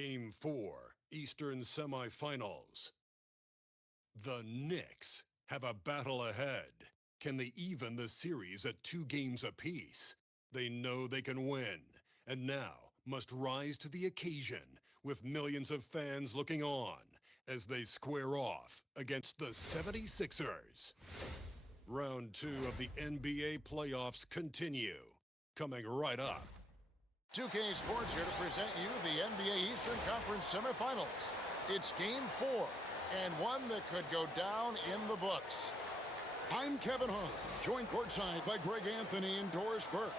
Game 4, Eastern Semifinals. The Knicks have a battle ahead. Can they even the series at 2 games apiece? They know they can win, and now must rise to the occasion with millions of fans looking on as they square off against the 76ers. Round 2 of the NBA playoffs continue, coming right up. 2K Sports here to present you the NBA Eastern Conference semifinals. It's Game 4, and one that could go down in the books. I'm Kevin Hahn, joined courtside by Greg Anthony and Doris Burke.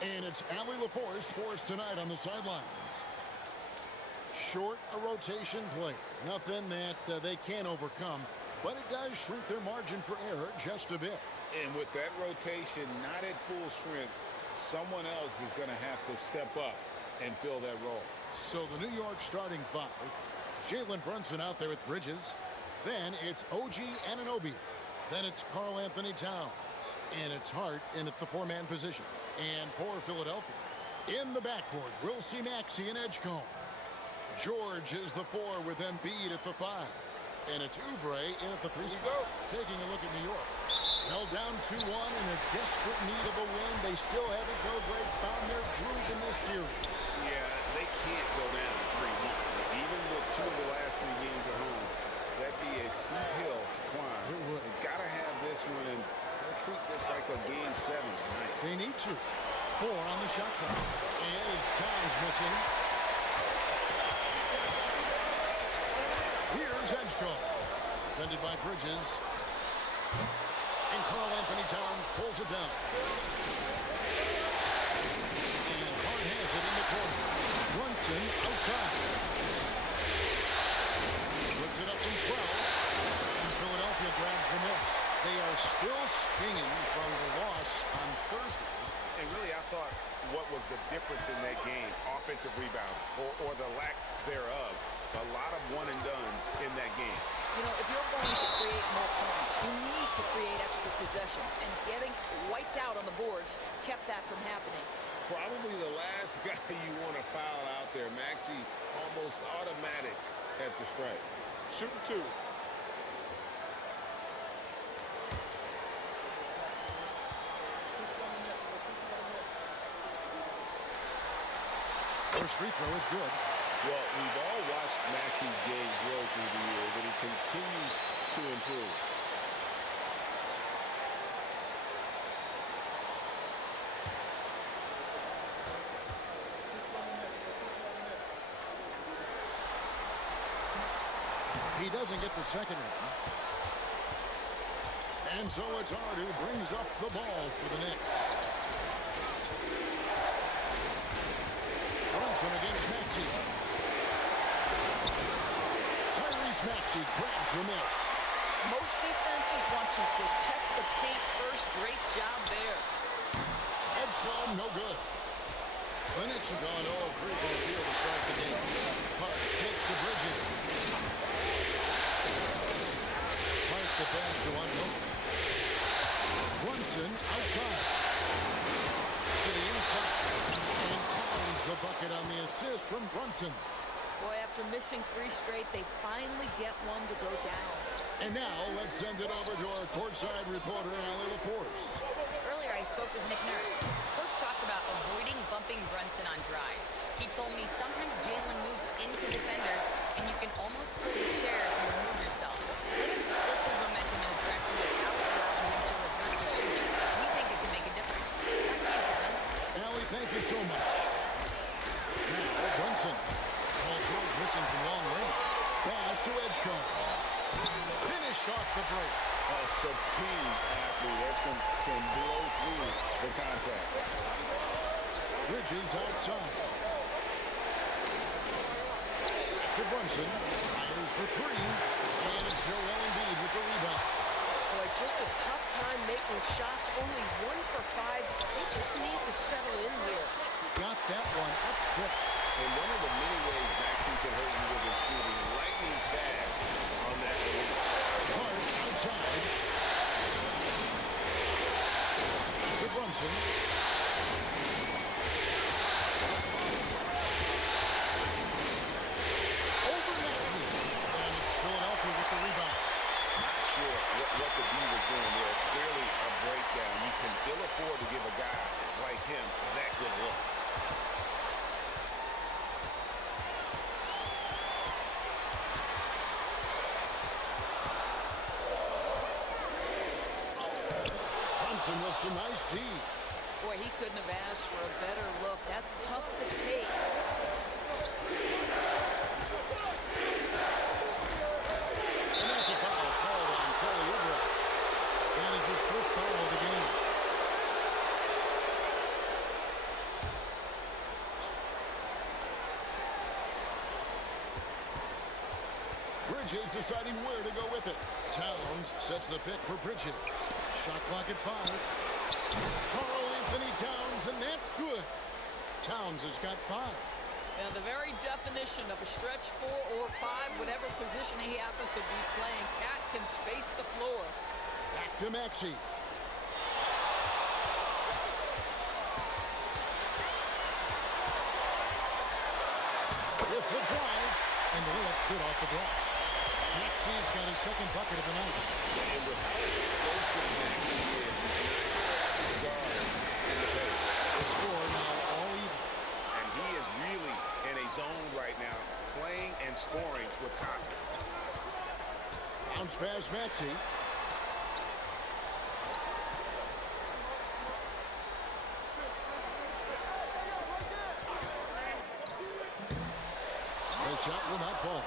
And it's Allie LaForce for us tonight on the sidelines. Short a rotation play. Nothing that they can't overcome, but it does shrink their margin for error just a bit. And with that rotation not at full strength, someone else is going to have to step up and fill that role. So the New York starting 5. Jalen Brunson out there with Bridges. Then it's OG Anunoby. Then it's Karl Anthony Towns. And it's Hart in at the 4-man position. And for Philadelphia, in the backcourt, we'll see Maxey and Edgecombe. George is the 4 with Embiid at the 5. And it's Oubre in at the 3 spot. Taking a look at New York. Held down 2-1 in a desperate need of a win. They still haven't go great. Found their groove in this series. Yeah, they can't go down 3-1. Even with 2 of the last 3 games at home, that'd be a steep hill to climb. They've got to have this one, and they'll treat this like a Game 7 tonight. They need to. 4 on the shot clock. And it's Towns missing. Here's Edgecombe. Defended by Bridges. And Karl Anthony Towns pulls it down. And Hart has it in the corner. Brunson outside. Puts it up from 12. And Philadelphia grabs the miss. They are still stinging from the loss on Thursday. And really, I thought what was the difference in that game, offensive rebound, or the lack thereof, a lot of one-and-dones in that game. You know, if you're going to create more points, you need to create extra possessions. And getting wiped out on the boards kept that from happening. Probably the last guy you want to foul out there. Maxey almost automatic at the strike. Shooting 2. First free throw is good. Well, we've all watched Maxey's game grow through the years, and he continues to improve. He doesn't get the second one. And so it's Hart who brings up the ball for the Knicks. Brunson against Maxey. Maxey grabs the miss. Most defenses want to protect the paint first. Great job there. Edgecombe, no good. The Knicks have gone all 3 from the field to start the game. Hart takes the Bridges. Hart the pass to Anunoby. Brunson outside. To the inside. And Towns the bucket on the assist from Brunson. Boy, after missing 3 straight, they finally get one to go down. And now, let's send it over to our courtside reporter, Allie LaForce. Earlier, I spoke with Nick Nurse. Coach talked about avoiding bumping Brunson on drives. He told me sometimes Jalen moves into defenders, and you can almost pull the chair if you remove yourself. Let him slip his momentum in a direction without allowing him to revert to shooting. We think it can make a difference. Back to you, Kevin. Allie, thank you so much. Now, Brunson. George missing from long range. Pass to Edgecombe. Finished off the break. A supreme athlete. Edgecombe can blow through the contact. Bridges outside. To Brunson. Fires for 3. And it's Joel Embiid with the rebound. Boy, just a tough time making shots. Only 1 for 5. They just need to settle in here. Got that one up quick. And one of the many ways Maxey can hurt you with his shooting, lightning fast on that release. Hart outside. To Brunson. Brunson with some nice D. Boy, he couldn't have asked for a better look. That's tough to take. And that's a foul called on Kelly Oubre. That is his first foul of the game. Bridges deciding where to go with it. Towns sets the pick for Bridges. Shot clock at 5. Karl Anthony Towns, and that's good. Towns has got 5. Now, the very definition of a stretch 4 or 5, whatever position he happens to be playing, Cat can space the floor. Back to Maxey. With the drive, and the layup's good off the glass. Maxey's got his second bucket of the night. And with how explosive Maxey is, he's not guard in the paint. The score now all even. And he is really in a zone right now, playing and scoring with confidence. Bounce pass Maxey. The shot will not fall.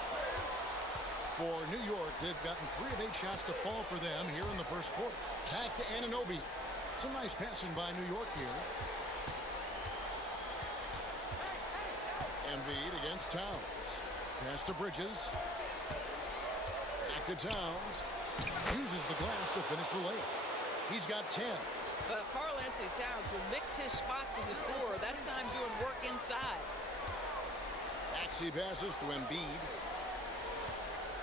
For New York, they've gotten 3 of 8 shots to fall for them here in the first quarter. Back to Anunoby. Some nice passing by New York here. Embiid against Towns. Pass to Bridges. Back to Towns. Uses the glass to finish the layup. He's got 10. Karl Anthony Towns will mix his spots as a scorer, that time doing work inside. Maxey passes to Embiid.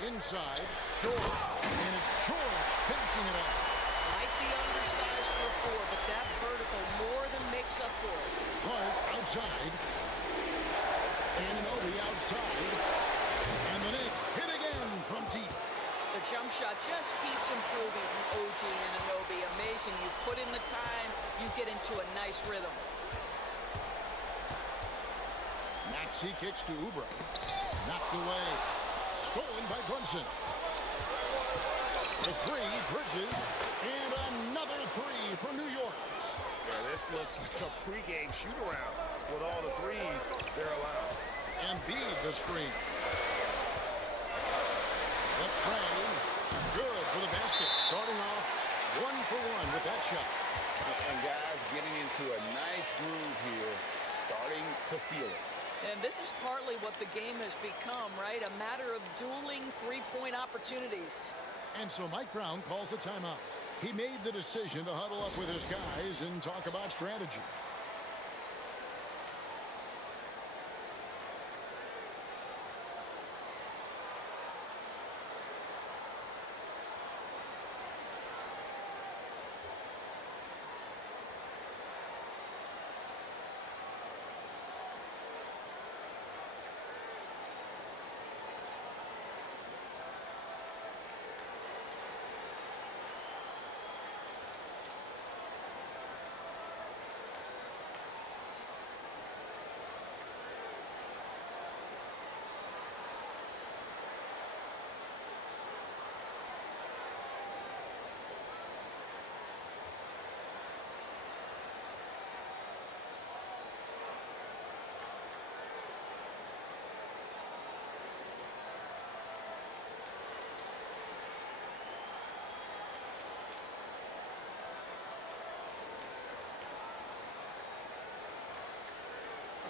Inside, George. And it's George finishing it off. Might be undersized for a 4, but that vertical more than makes up for it. Hart outside. Anunoby outside. And the Knicks hit again from deep. The jump shot just keeps improving from OG Anunoby. Amazing. You put in the time, you get into a nice rhythm. Maxey kicks to Oubre. Knocked away. Stolen by Brunson. The 3, Bridges. And another 3 for New York. Yeah, this looks like a pregame shoot-around with all the threes they're allowed. Embiid the screen. The train. Good for the basket. Starting off 1 for 1 with that shot. And guys getting into a nice groove here, starting to feel it. And this is partly what the game has become, right? A matter of dueling three-point opportunities. And so Mike Brown calls a timeout. He made the decision to huddle up with his guys and talk about strategy.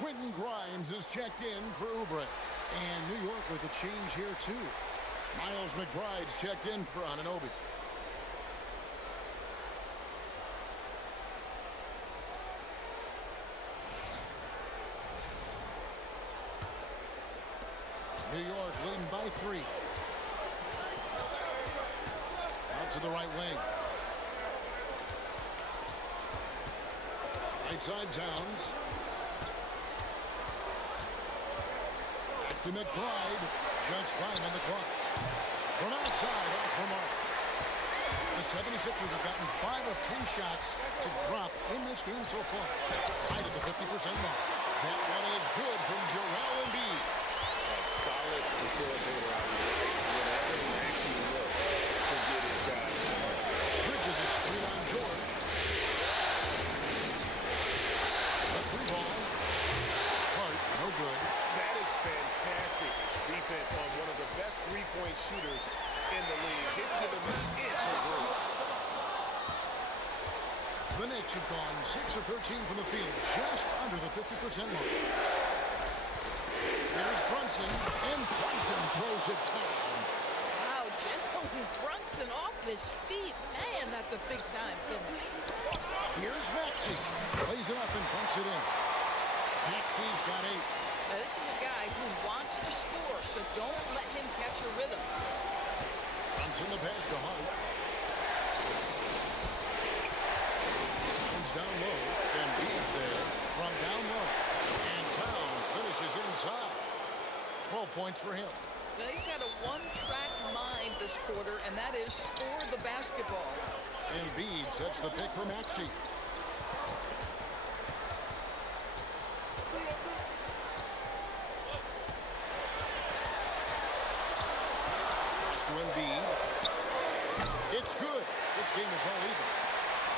Quentin Grimes is checked in for Oubre. And New York with a change here, too. Miles McBride's checked in for Anunoby. New York leading by 3. Out to the right wing. Right side Towns. To McBride, just 5 on the clock. From outside, off the mark. The 76ers have gotten 5 of 10 shots to drop in this game so far. Right at the 50% mark. That one is good from Joel Embiid. A solid facilitator out here. Whatever Maxey looks to get his guys. Bridges is screen on George. Knicks have gone 6 of 13 from the field, just under the 50% mark. Here's Brunson, and Brunson throws it down. Wow, Jalen Brunson off his feet. Man, that's a big-time finish. Here's Maxey. Plays it up and bunks it in. Maxey's got 8. Now, this is a guy who wants to score, so don't let him catch a rhythm. Brunson the pass to Hart. Towns down low, and he's there from down low. And Towns finishes inside. 12 points for him. Now, he's had a one-track mind this quarter, and that is score the basketball. Embiid sets the pick for Maxey. Pass to Embiid. It's good. This game is all even.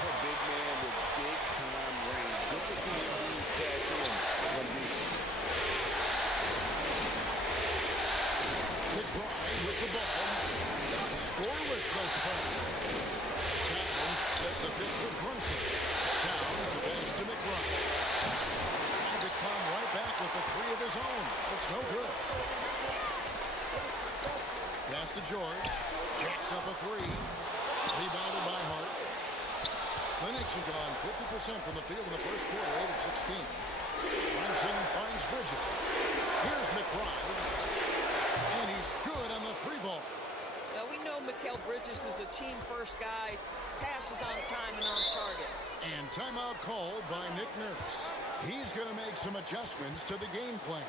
A big man with big-time range. Good to see Embiid cash in from deep. McBride with the ball. Scoreless thus far. Towns sets a pick for Brunson. Towns pass to McBride. Trying to come right back with the 3 of his own. It's no good. Pass to George. Jacks up a 3. Rebounded by Hart. The Knicks have gone 50% from the field in the first quarter, 8 of 16. Brunson finds Bridges. Here's McBride. And he's good on the 3 ball. Now, we know Mikal Bridges is a team-first guy, passes on time and on target. And timeout called by Nick Nurse. He's going to make some adjustments to the game plan.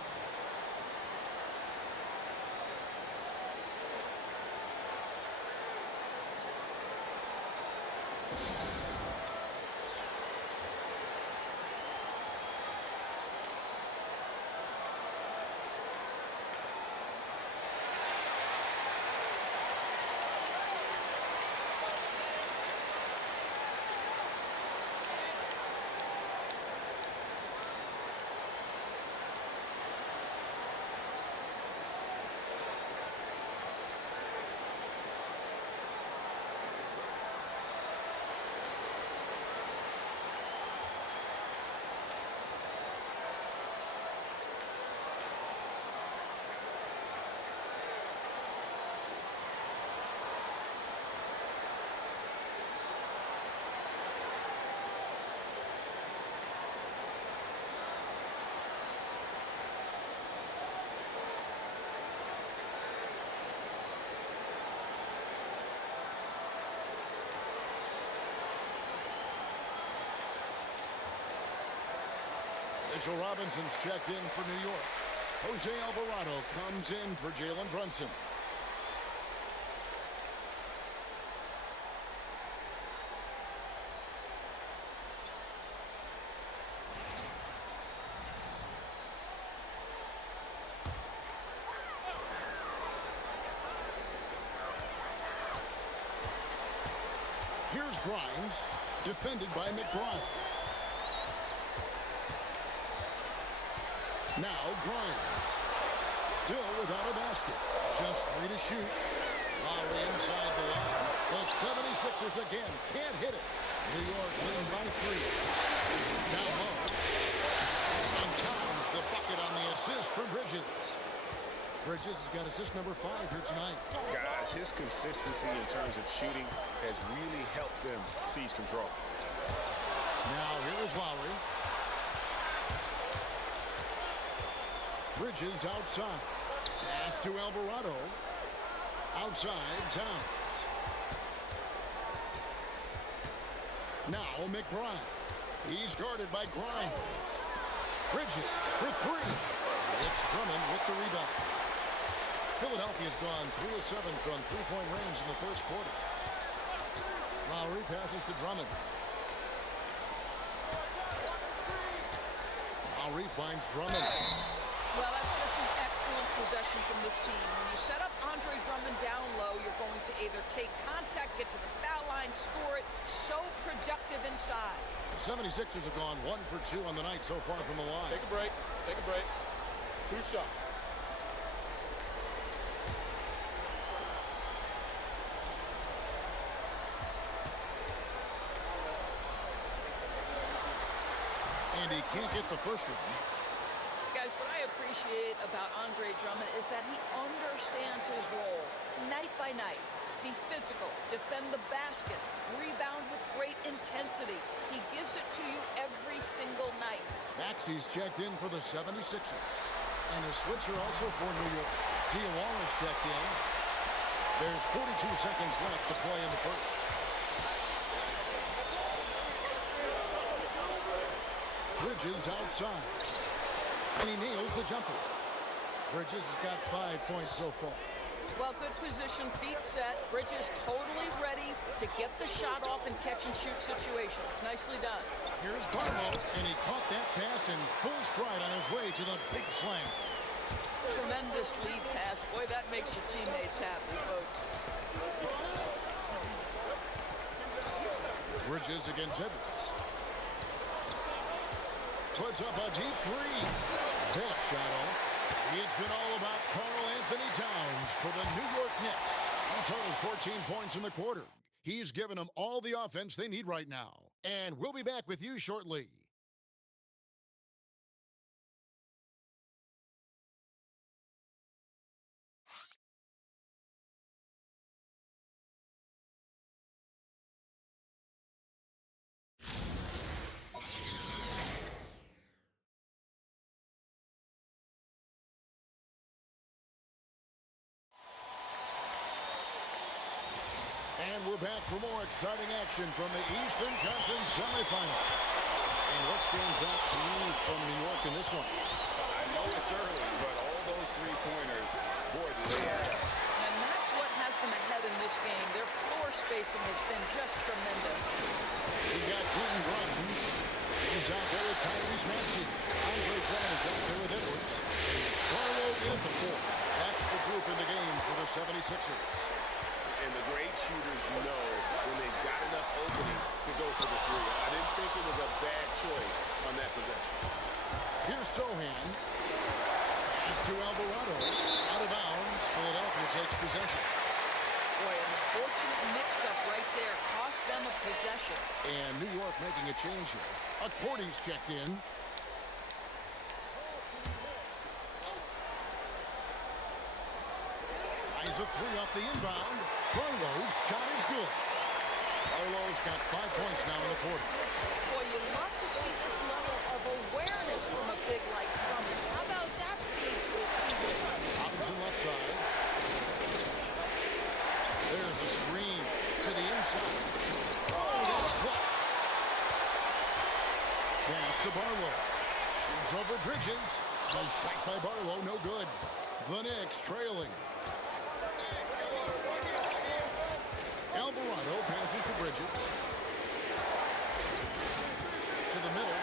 Mitchell Robinson's checked in for New York. Jose Alvarado comes in for Jalen Brunson. Here's Grimes, defended by McBride. Now Grimes, still without a basket. Just 3 to shoot. Lowry inside the line. The 76ers again can't hit it. New York leading by 3. Now low. And Towns the bucket on the assist for Bridges. Bridges has got assist number 5 here tonight. Guys, his consistency in terms of shooting has really helped them seize control. Now here is Lowry. Bridges outside. Pass to Alvarado. Outside, Towns. Now McBride. He's guarded by Grimes. Bridges for 3. It's Drummond with the rebound. Philadelphia's gone 3 of 7 from three-point range in the first quarter. Lowry passes to Drummond. Lowry finds Drummond. Well, that's just an excellent possession from this team. When you set up Andre Drummond down low, you're going to either take contact, get to the foul line, score it. So productive inside. The 76ers have gone 1 for 2 on the night so far from the line. Take a break. Take a break. 2 shots. Can't get the first one. Guys, what I appreciate about Andre Drummond is that he understands his role night by night. Be physical, defend the basket, rebound with great intensity. He gives it to you every single night. Maxey's checked in for the 76ers. And a switcher also for New York. Diawara's checked in. There's 42 seconds left to play in the first. Bridges outside. And he nails the jumper. Bridges has got 5 points so far. Well, good position, feet set. Bridges totally ready to get the shot off in catch-and-shoot situations. Nicely done. Here's Barlow, and he caught that pass in full stride on his way to the big slam. Tremendous lead pass. Boy, that makes your teammates happy, folks. Bridges against Edwards. Puts up a deep three. That shot off. It's been all about Karl Anthony Towns for the New York Knicks. He totals 14 points in the quarter. He's given them all the offense they need right now. And we'll be back with you shortly. And we're back for more exciting action from the Eastern Conference semifinal. And what stands out to you from New York in this one? I know it's early, but all those three-pointers, boy, do they add up. And that's what has them ahead in this game. Their floor spacing has been just tremendous. We got Gordon Grimes. He's out there with Tyrese Maxey. Andre Drummond is out there with Edwards. Barlow in the four. That's the group in the game for the 76ers. And the great shooters know when they've got enough opening to go for the three. I didn't think it was a bad choice on that possession. Here's Sohan. It's to Alvarado. Out of bounds. Philadelphia takes possession. Boy, an unfortunate mix-up right there cost them a possession. And New York making a change here. Accordi's checked in. Tries a three off the inbound. Barlow's shot is good. Barlow's got 5 points now in the quarter. Boy, you love to see this level of awareness from a big like Drummond. How about that feed to his teammate? Robinson left side. There's a screen to the inside. Oh, that's blocked. Pass to Barlow. Shoots over Bridges. A shot by Barlow, no good. The Knicks trailing. Alvarado passes to Bridges. To the middle.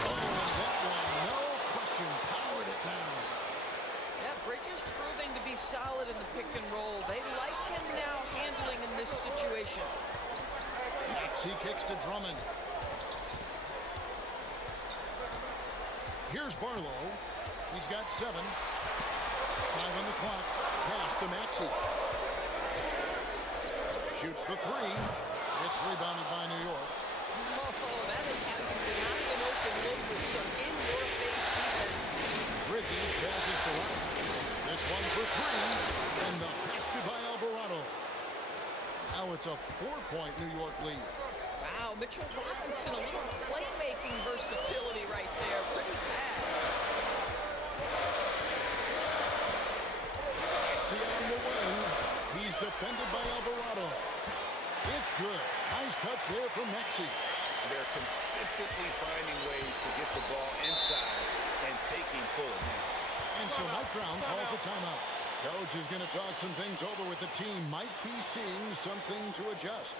Oh, and that one, no question, powered it down. Yeah, Bridges proving to be solid in the pick and roll. They like him now handling in this situation. Maxey kicks to Drummond. Here's Barlow. He's got 7. 5 on the clock. Pass to Maxey. Shoots the three. It's rebounded by New York. Oh, that is how you deny an open look with some in-your-face defense. Bridges passes to right. This one for 3. And the basket by Alvarado. Now it's a 4-point New York lead. Wow, Mitchell Robinson, a little playmaking versatility right there. Pretty fast. Maxey on the wing. He's defended by Alvarado. It's good. Nice touch there from Maxey. They're consistently finding ways to get the ball inside and taking full advantage. And so Mike Brown calls a timeout. Coach is going to talk some things over with the team. Might be seeing something to adjust.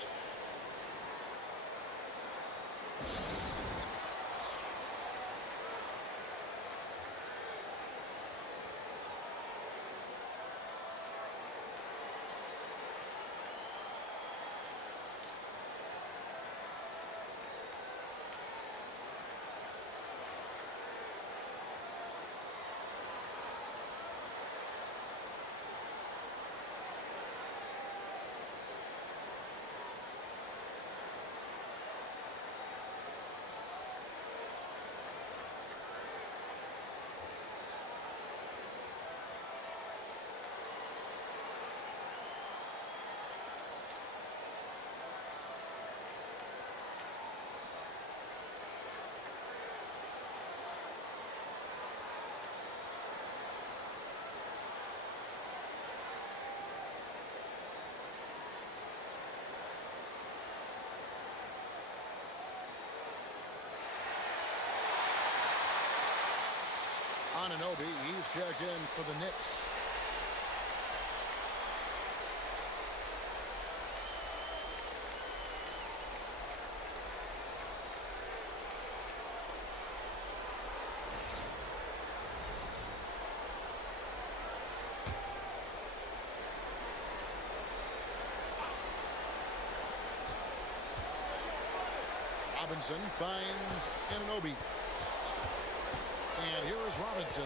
checked in for the Knicks. Robinson finds Anunoby. And here is Robinson.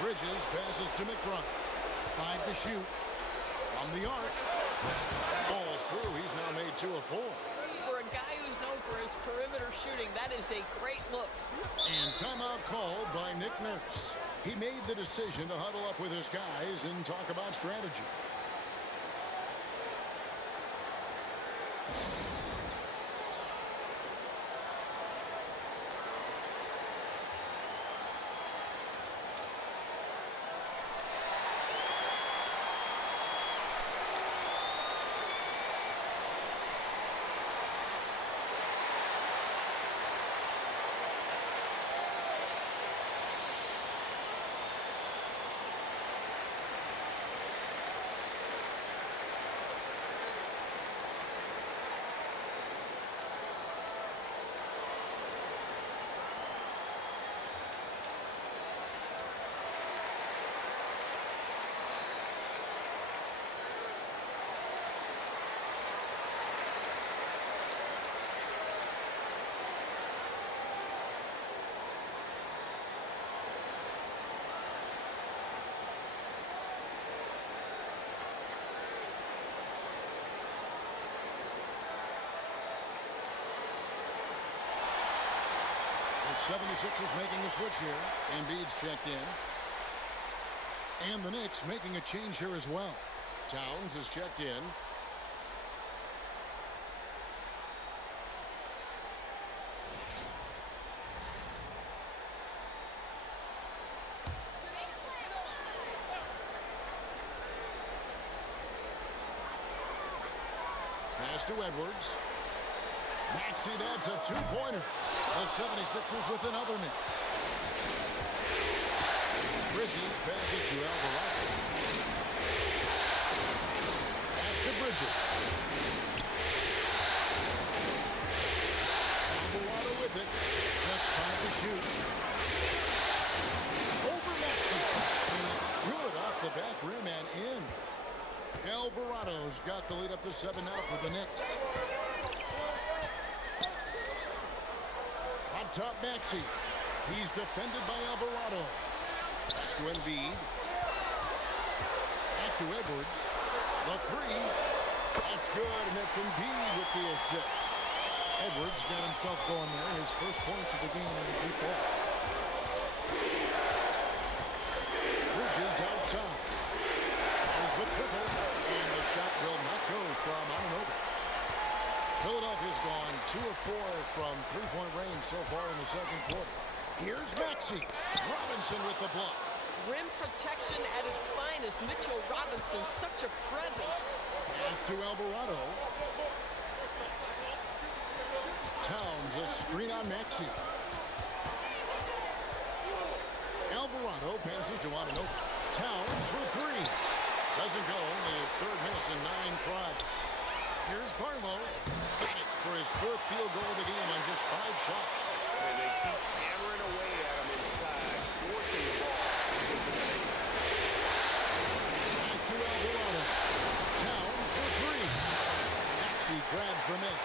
Bridges passes to McBride. 5 to shoot. From the arc. Balls through. He's now made 2 of 4. For a guy who's known for his perimeter shooting, that is a great look. And timeout called by Nick Nurse. He made the decision to huddle up with his guys and talk about strategy. The 76ers making a switch here. Embiid's checked in. And the Knicks making a change here as well. Towns is checked in. Pass to Edwards. Maxey, that's a 2-pointer. The 76ers with another miss. Bridges passes to Alvarado. Back to Bridges. Alvarado with it. Just 5 to shoot. Over Maxey. And it's good off the back rim and in. Alvarado's got the lead up to 7 now for the Knicks. Up top, Maxey. He's defended by Alvarado. Pass to Embiid. Back to Edwards. The 3. That's good, and it's Embiid with the assist. Edwards got himself going there. His first points of the game in the deep ball. Bridges outside. There's the triple, and the shot will not go from Anunoby. Philadelphia's gone 2 of 4 from three-point range so far in the second quarter. Here's Maxey. Robinson with the block. Rim protection at its finest. Mitchell Robinson, such a presence. Pass to Alvarado. Towns a screen on Maxey. Alvarado passes to Anunoby. Towns for 3. Doesn't go. Only his 3rd miss in 9 tries. Here's Barlow. Got it for his 4th field goal of the game on just 5 shots. And they keep hammering away at him inside, forcing the ball into the paint. Back to Alvarado. Towns for 3. Maxey grabs the miss.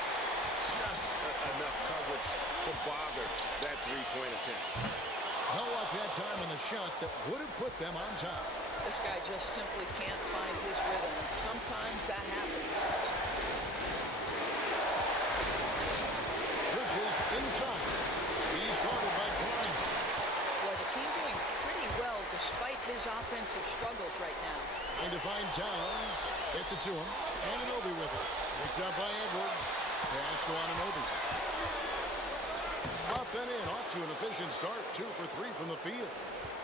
Just enough coverage to bother that three-point attempt. No luck that time on the shot that would have put them on top. This guy just simply can't find his rhythm, and sometimes that happens. Bridges inside. He's guarded by Klein. Well, the team doing pretty well despite his offensive struggles right now. And to find Towns. Gets it to him. Anunoby with it. Picked up by Edwards. Pass to Anunoby. Up and in. Off to an efficient start. 2 for 3 from the field.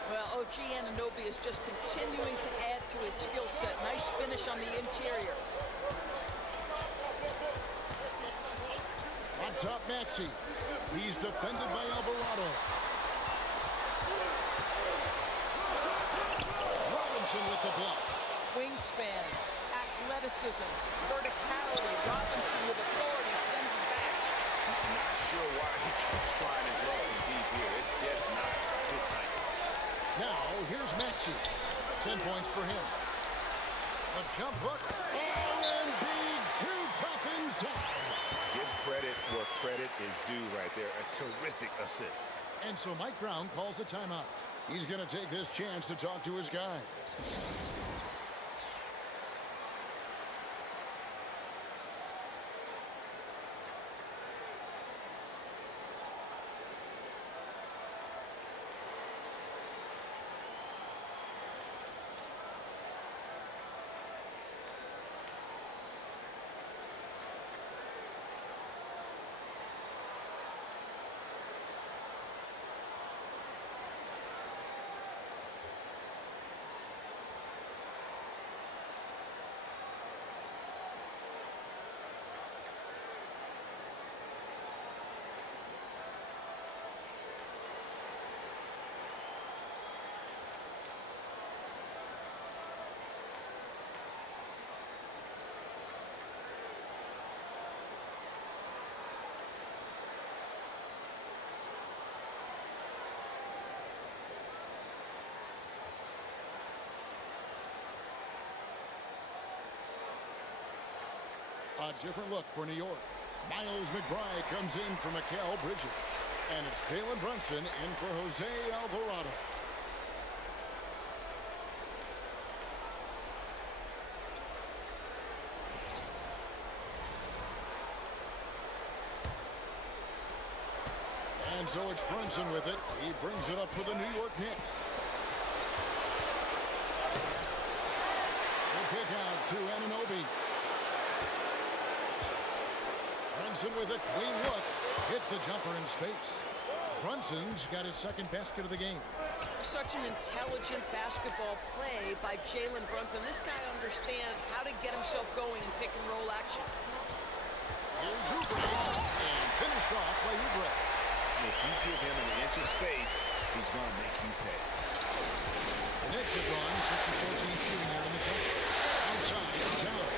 Well, OG Anunoby is just continuing to add to his skill set. Nice finish on the interior. On top, Maxey. He's defended by Alvarado. Brunson with the block. Wingspan, athleticism, verticality. Robinson with authority sends it back. I'm not sure why he keeps trying his luck from deep here. It's just not his height. Now, here's Maxey. 10 points for him. A jump hook. Embiid, too tough inside. Give credit where credit is due right there. A terrific assist. And so Mike Brown calls a timeout. He's going to take this chance to talk to his guys. A different look for New York. Miles McBride comes in for Mikal Bridges. And it's Jalen Brunson in for Jose Alvarado. And so it's Brunson with it. He brings it up for the New York Knicks. The kick out to Anunoby. Brunson with a clean look. Hits the jumper in space. Brunson's got his second basket of the game. Such an intelligent basketball play by Jalen Brunson. This guy understands how to get himself going in pick and roll action. Here's Oubre, and finished off by Oubre. If you give him an inch of space, he's going to make you pay. The Knicks have gone 6-14 shooting here in the second. Outside, Town.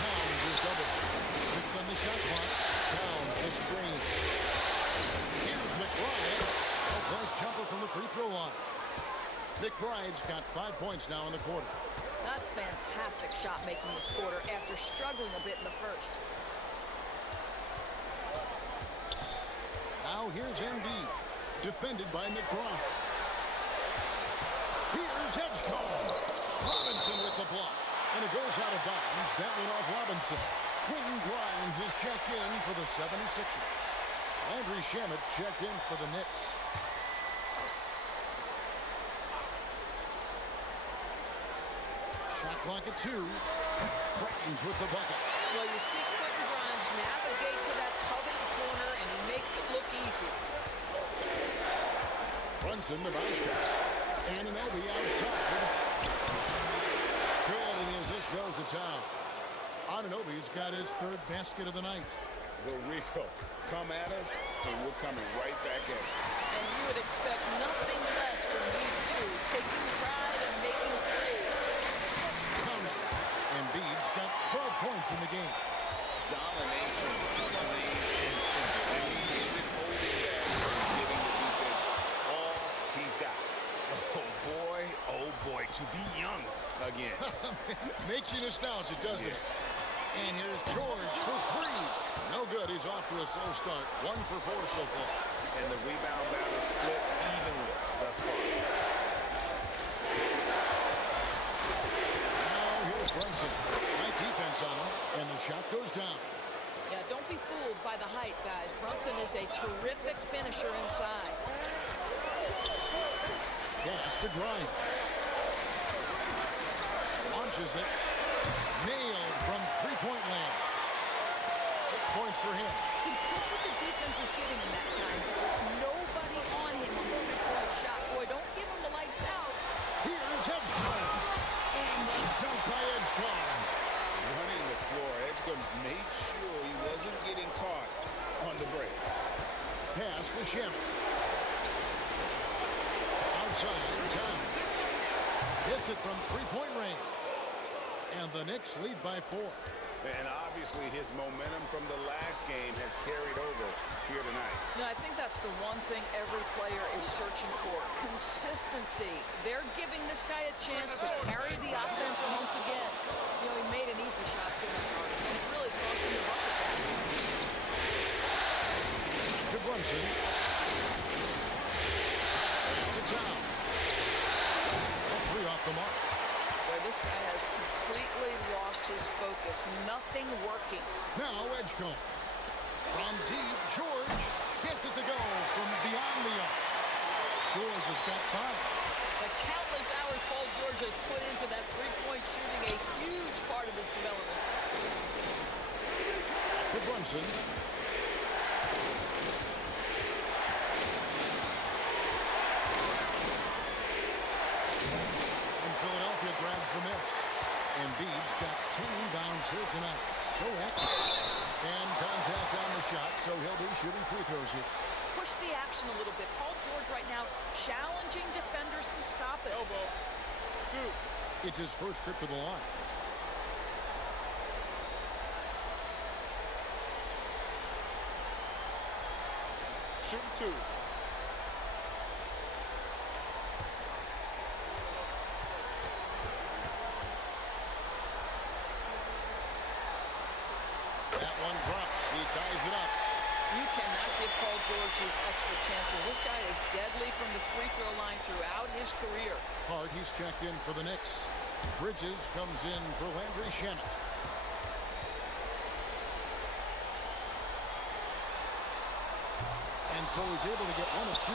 Towns is doubled. 6 on the shot clock. Towns the screen. Here's McBride. A close jumper from the free throw line. McBride's got 5 points now in the quarter. That's fantastic shot making this quarter after struggling a bit in the first. Now here's Embiid, defended by McBride. Here's Edgecombe. Robinson with the block, and it goes out of bounds. That went off Robinson. Quentin Grimes is checked in for the 76ers. Landry Shamet's checked in for the Knicks. Shot clock at 2. Crichton's with the bucket. Well, you see Quentin Grimes navigate to that coveted corner, and he makes it look easy. Brunson, the bounce pass. Anunoby outside. Good, and the assist goes to Towns. Anunoby's got his third basket of the night. The real. Come at us, and we're coming right back at you. And you would expect nothing less from these two, taking pride and making plays. Embiid's got 12 points in the game. Domination, plain and simple. Embiid isn't holding back. He's giving the defense all he's got. Oh boy, to be young again. Makes you nostalgic, doesn't it? And here's George for 3. No good. He's off to a slow start. 1 for 4 so far. And the rebound battle split evenly thus far. Brunson. Tight defense on him, and the shot goes down. Yeah, don't be fooled by the height, guys. Brunson is a terrific finisher inside. Pass to Grimes. Launches it. Nailed from three-point land. 6 points for him. He took what the defense was giving him that time. There was nobody on him on the three-point shot. Boy, don't give him the lights out. Here's Edgecombe. And the dunk by Edgecombe. Running the floor, Edgecombe made sure he wasn't getting caught on the break. Pass to Shamet. Shamet. Outside, Towns. Hits it from three-point range. And the Knicks lead by 4. And obviously his momentum from the last game has carried over here tonight. You know, I think that's the one thing every player is searching for. Consistency. They're giving this guy a chance to carry the offense once again. You know, he made an easy shot so much harder. And it really cost him the bucket pass. To Brunson. To Towns. A 3 off the mark. Boy, this guy has completely lost his focus. Nothing working. Now Edgecombe. From deep, George gets it to go from beyond the arc. George has got 5. The countless hours Paul George has put into that three-point shooting, a huge part of his development. To Brunson. And Philadelphia grabs the miss. Embiid's got 10 rebounds here tonight. So active. And contact on the shot, so he'll be shooting free throws here. Push the action a little bit. Paul George right now challenging defenders to stop it. Elbow. 2. It's his first trip to the line. Shooting 2. That one drops. He ties it up. You cannot give Paul George his extra chances. This guy is deadly from the free throw line throughout his career. Hart, he's checked in for the Knicks. Bridges comes in for Landry Shamet. And so he's able to get 1 of 2.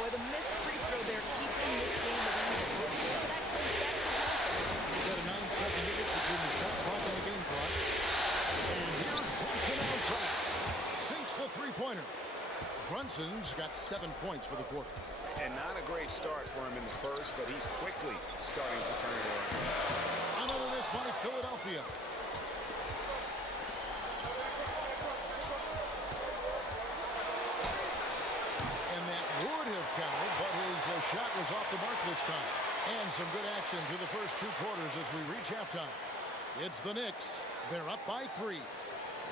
Boy, the missed free throw there keeping this game at even. We'll see if that comes back to haunt them. We've got a 9-second difference between the shot clock and the game clock. And here's Brunson outside. Sinks the three-pointer. Brunson's got 7 points for the quarter. And not a great start for him in the first, but he's quickly starting to turn it around. Another miss by Philadelphia. And that would have counted, but his shot was off the mark this time. And some good action through the first 2 quarters as we reach halftime. It's the Knicks. They're up by 3.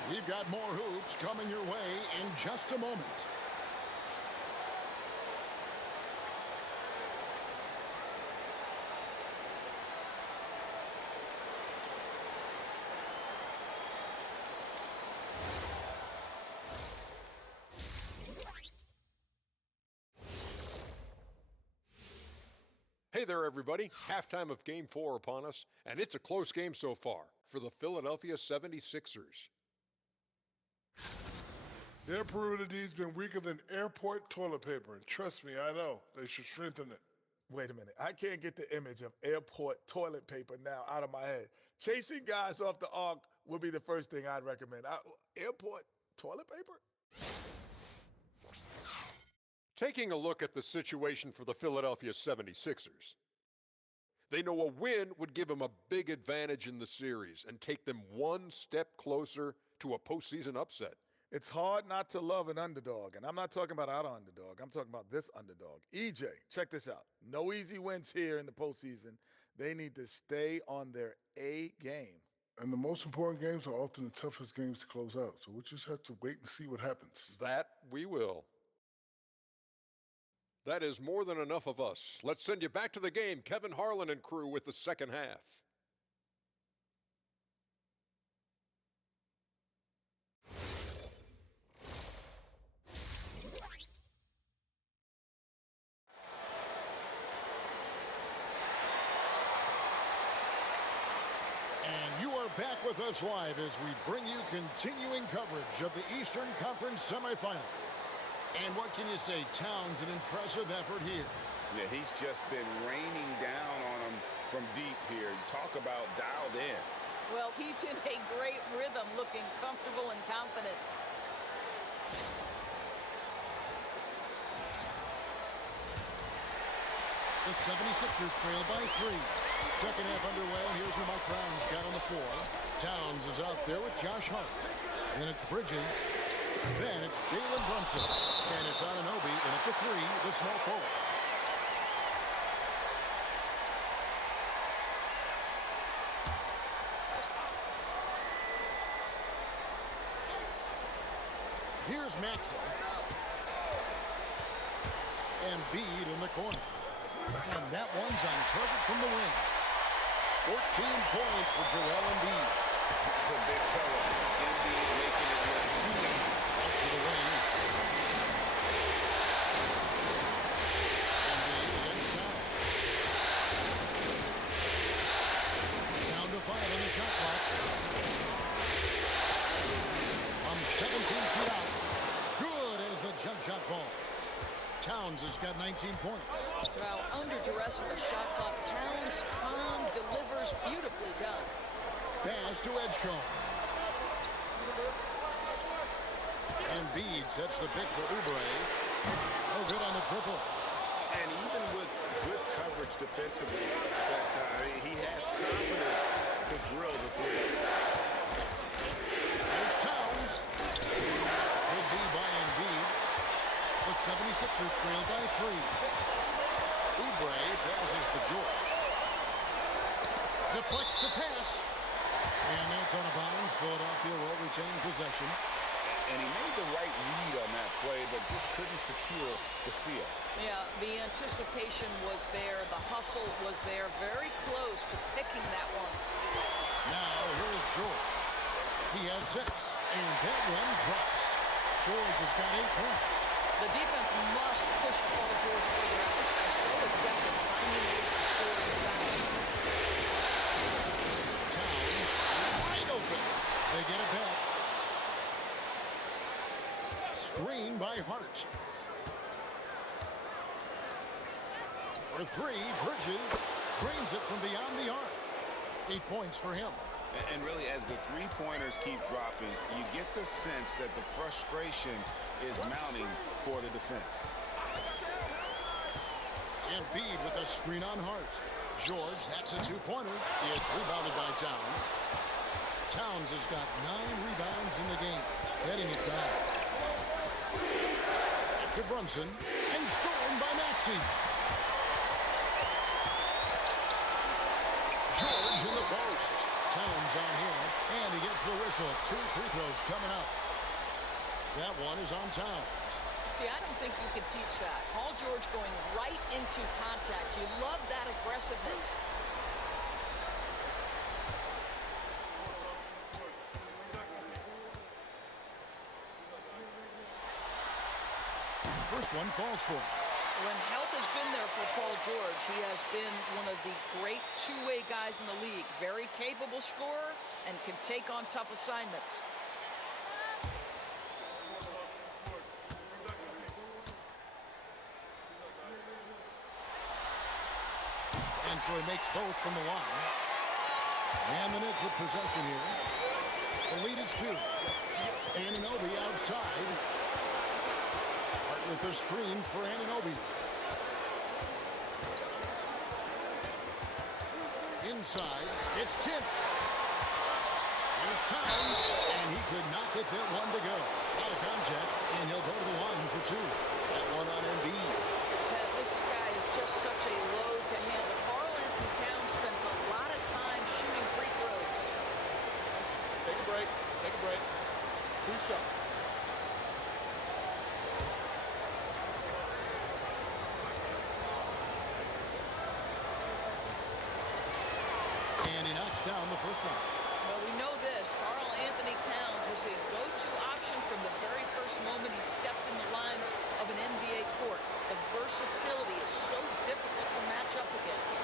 We've got more hoops coming your way in just a moment. Hey there, everybody. Halftime of Game 4 upon us, and it's a close game so far for the Philadelphia 76ers. Their perimeter D's been weaker than airport toilet paper, and trust me, I know. They should strengthen it. Wait a minute. I can't get the image of airport toilet paper now out of my head. Chasing guys off the arc would be the first thing I'd recommend. Airport toilet paper? Taking a look at the situation for the Philadelphia 76ers. They know a win would give them a big advantage in the series and take them one step closer to a postseason upset. It's hard not to love an underdog, and I'm not talking about our underdog. I'm talking about this underdog. EJ, check this out. No easy wins here in the postseason. They need to stay on their A game. And the most important games are often the toughest games to close out, so we'll just have to wait and see what happens. That we will. That is more than enough of us. Let's send you back to the game, Kevin Harlan and crew, with the second half. And you are back with us live as we bring you continuing coverage of the Eastern Conference semifinals. And what can you say? Towns, an impressive effort here. Yeah, he's just been raining down on him from deep here. Talk about dialed in. Well, he's in a great rhythm, looking comfortable and confident. The 76ers trail by 3. Second half underway, and here's who Mike Brown's got on the floor. Towns is out there with Josh Hart. Then it's Bridges. Then it's Jalen Brunson. And it's Anunoby, and at the three, the small forward. Here's Maxey. And Bede in the corner. And that one's on target from the wing. 14 points for Joel Embiid. He's a big fella. Embiid making it look too easy. Out to the wing. Embiid against Towns. Down to 5 on the shot clock. From 17 feet out. Good as the jump shot falls. Towns has got 19 points. Well, under duress of the shot clock, Towns calm, delivers, beautifully done. Pass to Edgecombe. And Bede sets the pick for Oubre. No good on the triple. And even with good coverage defensively that time, he has confidence to drill the three. There's Towns. Good D by Embiid. The 76ers trail by 3. Oubre passes to George. Deflects the pass. And that's out of bounds. Philadelphia will retain possession. And he made the right read on that play, but just couldn't secure the steal. Yeah, the anticipation was there. The hustle was there. Very close to picking that one. Now here's George. He has 6. And that one drops. George has got 8 points. The defense must push Paul George further out. This guy's so adept at finding ways to score inside. Towns wide open. They get it back. Screen by Hart. For 3, Bridges drains it from beyond the arc. 8 points for him. And really, as the three-pointers keep dropping, you get the sense that the frustration is mounting for the defense. Embiid with a screen on Hart. George, that's a 2-pointer. It's rebounded by Towns. Towns has got 9 rebounds in the game, heading it down. To Brunson, and stolen by Maxey. George in the post. Towns on him, and he gets the whistle. 2 free throws coming up. That one is on Towns. See, I don't think you can teach that. Paul George going right into contact. You love that aggressiveness. First one falls for him. When health has been there for Paul George, he has been one of the great two-way guys in the league. Very capable scorer and can take on tough assignments. And so he makes both from the line. And the Knicks with possession here. The lead is 2. Anunoby outside. Hart with the screen for Anunoby. Inside, it's tipped. There's Towns, and he could not get that one to go. Out of contact, and he'll go to the line for 2. That one on Embiid. Yeah, this guy is just such a load to handle. Karl-Anthony Towns spends a lot of time shooting free throws. Take a break. Take a break. 2 shots. And he knocks down the first one. Well, we know this. Karl-Anthony Towns was a go-to option from the very first moment he stepped in the lines of an NBA court. The versatility is so difficult to match up against.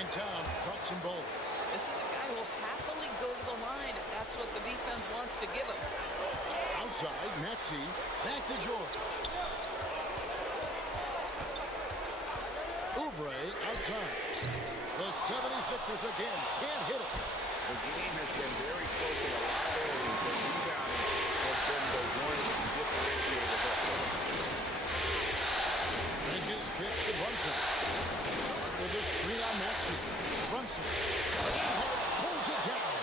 And Towns drops them both. This is a guy who will happily go to the line if that's what the defense wants to give him. Outside, Maxey, back to George. Oubre outside. The 76ers again can't hit it. The game has been very close in a lot of areas, but rebounding has been the one differentiator thus far. Bridges kicks to Brunson. With a screen on Maxey. Brunson. Hart pulls it down.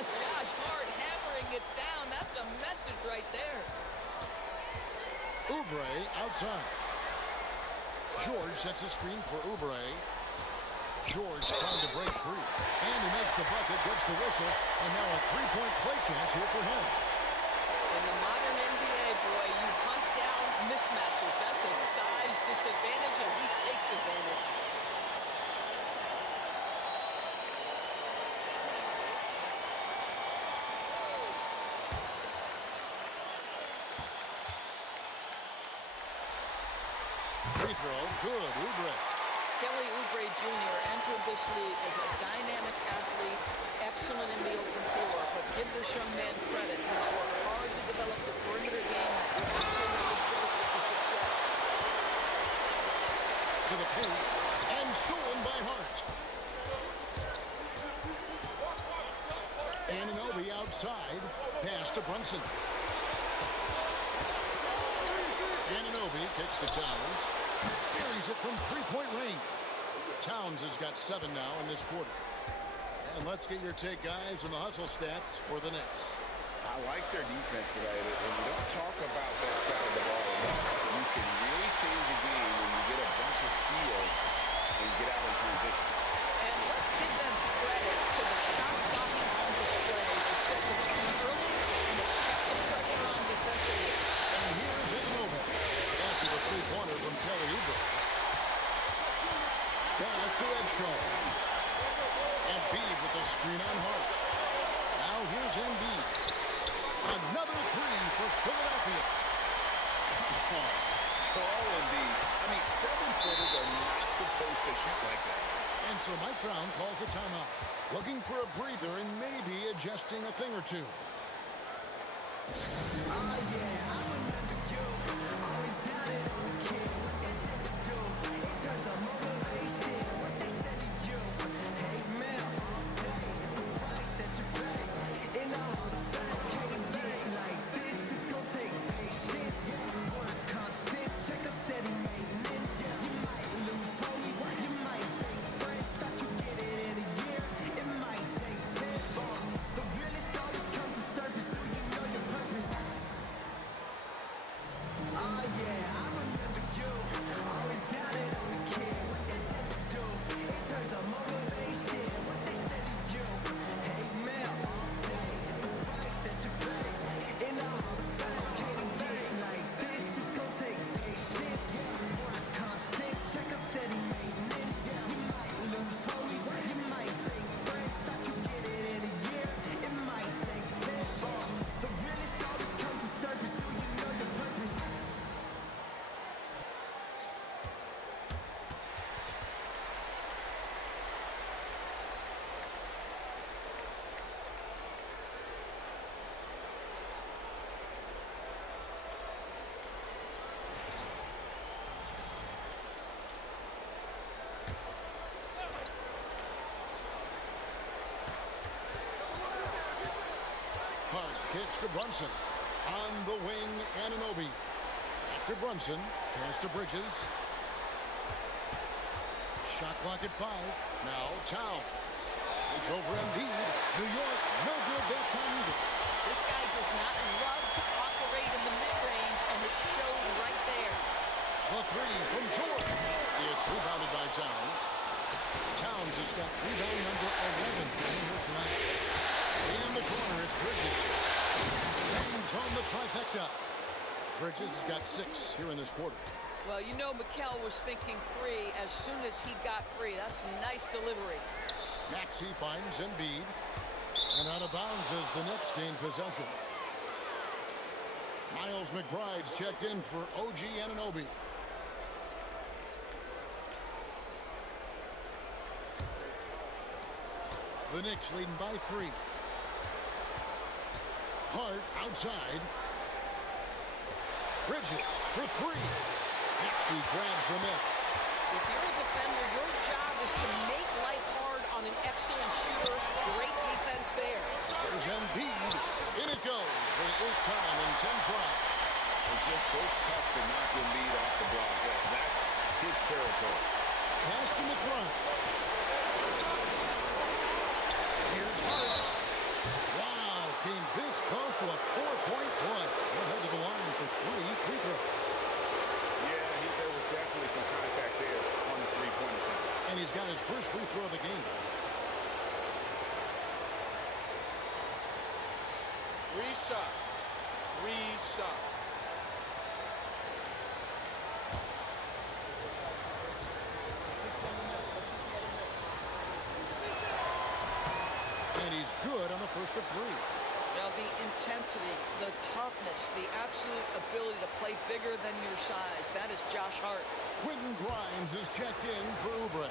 Josh Hart hammering it down. That's a message right there. Oubre outside. George sets a screen for Oubre. George trying to break free. And he makes the bucket, gets the whistle, and now a three-point play chance here for him. In the modern NBA, boy, you hunt down mismatches. That's a size disadvantage, and he takes advantage. Free throw, good, Oubre. Kelly Oubre Jr. entered this league as a dynamic athlete, excellent in the open floor, but give this young man credit. He's worked hard to develop the perimeter game that's absolutely critical to success. To the paint, and stolen by Hart. Anunoby outside, pass to Brunson. Anunoby kicks to Towns. Buries it from three-point range. Towns has got 7 now in this quarter. And let's get your take, guys, on the hustle stats for the Knicks. I like their defense today, and we don't talk about that side of the ball enough. You can really change a game when you get a bunch of steals and get out in transition. And let's give them credit to the shot blocking on display. They set the tone early and they kept the pressure on defensively. And here's Anunoby after the three-pointer from Kelly Oubre. Pass to Edgecombe. Embiid with the screen on Hart. Now here's Embiid. Another three for Philadelphia. Joel Embiid. I mean, 7-footers are not supposed to shoot like that. And so Mike Brown calls a timeout. Looking for a breather and maybe adjusting a thing or two. Hart kicks to Brunson. On the wing, Anunoby. After Brunson, pass to Bridges. Shot clock at 5. Now Towns. It's over Embiid. New York, no good that time either. This guy does not love to operate in the mid-range, and it showed right there. The three from George. It's rebounded by Towns. Towns has got rebound number 11 for him here tonight. In the corner, it's Bridges. Brings home the trifecta. Bridges has got 6 here in this quarter. Well, you know Mikal was thinking 3 as soon as he got free. That's some nice delivery. Maxey finds Embiid. And out of bounds as the Knicks gain possession. Miles McBride's checked in for OG Anunoby. The Knicks leading by 3. Hart outside. Bridges for 3. Maxey grabs the miss. If you're a defender, your job is to make life hard on an excellent shooter. Great defense there. There's Embiid. In it goes for the 8th time in 10 tries. It's just so tough to knock Embiid off the block. That Three shots. Three shots. And he's good on the first of three. Now, the intensity, the toughness, the absolute ability to play bigger than your size, that is Josh Hart. Quentin Grimes is checked in for Oubre.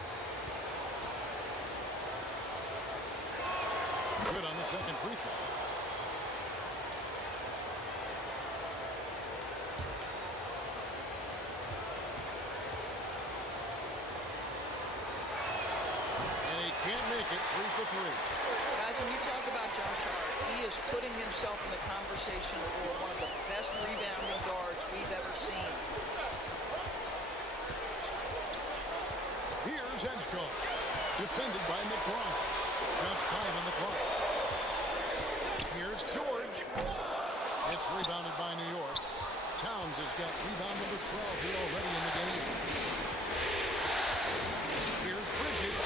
Good on the second free throw. And he can't make it 3 for 3. Guys, when you talk about Josh Hart, he is putting himself in the conversation for one of the best rebounding guards we've ever seen. Here's Edgecombe, defended by McBride. Just 5 on the clock. Here's George. It's rebounded by New York. Towns has got rebound number 12 here already in the game. Here's Bridges,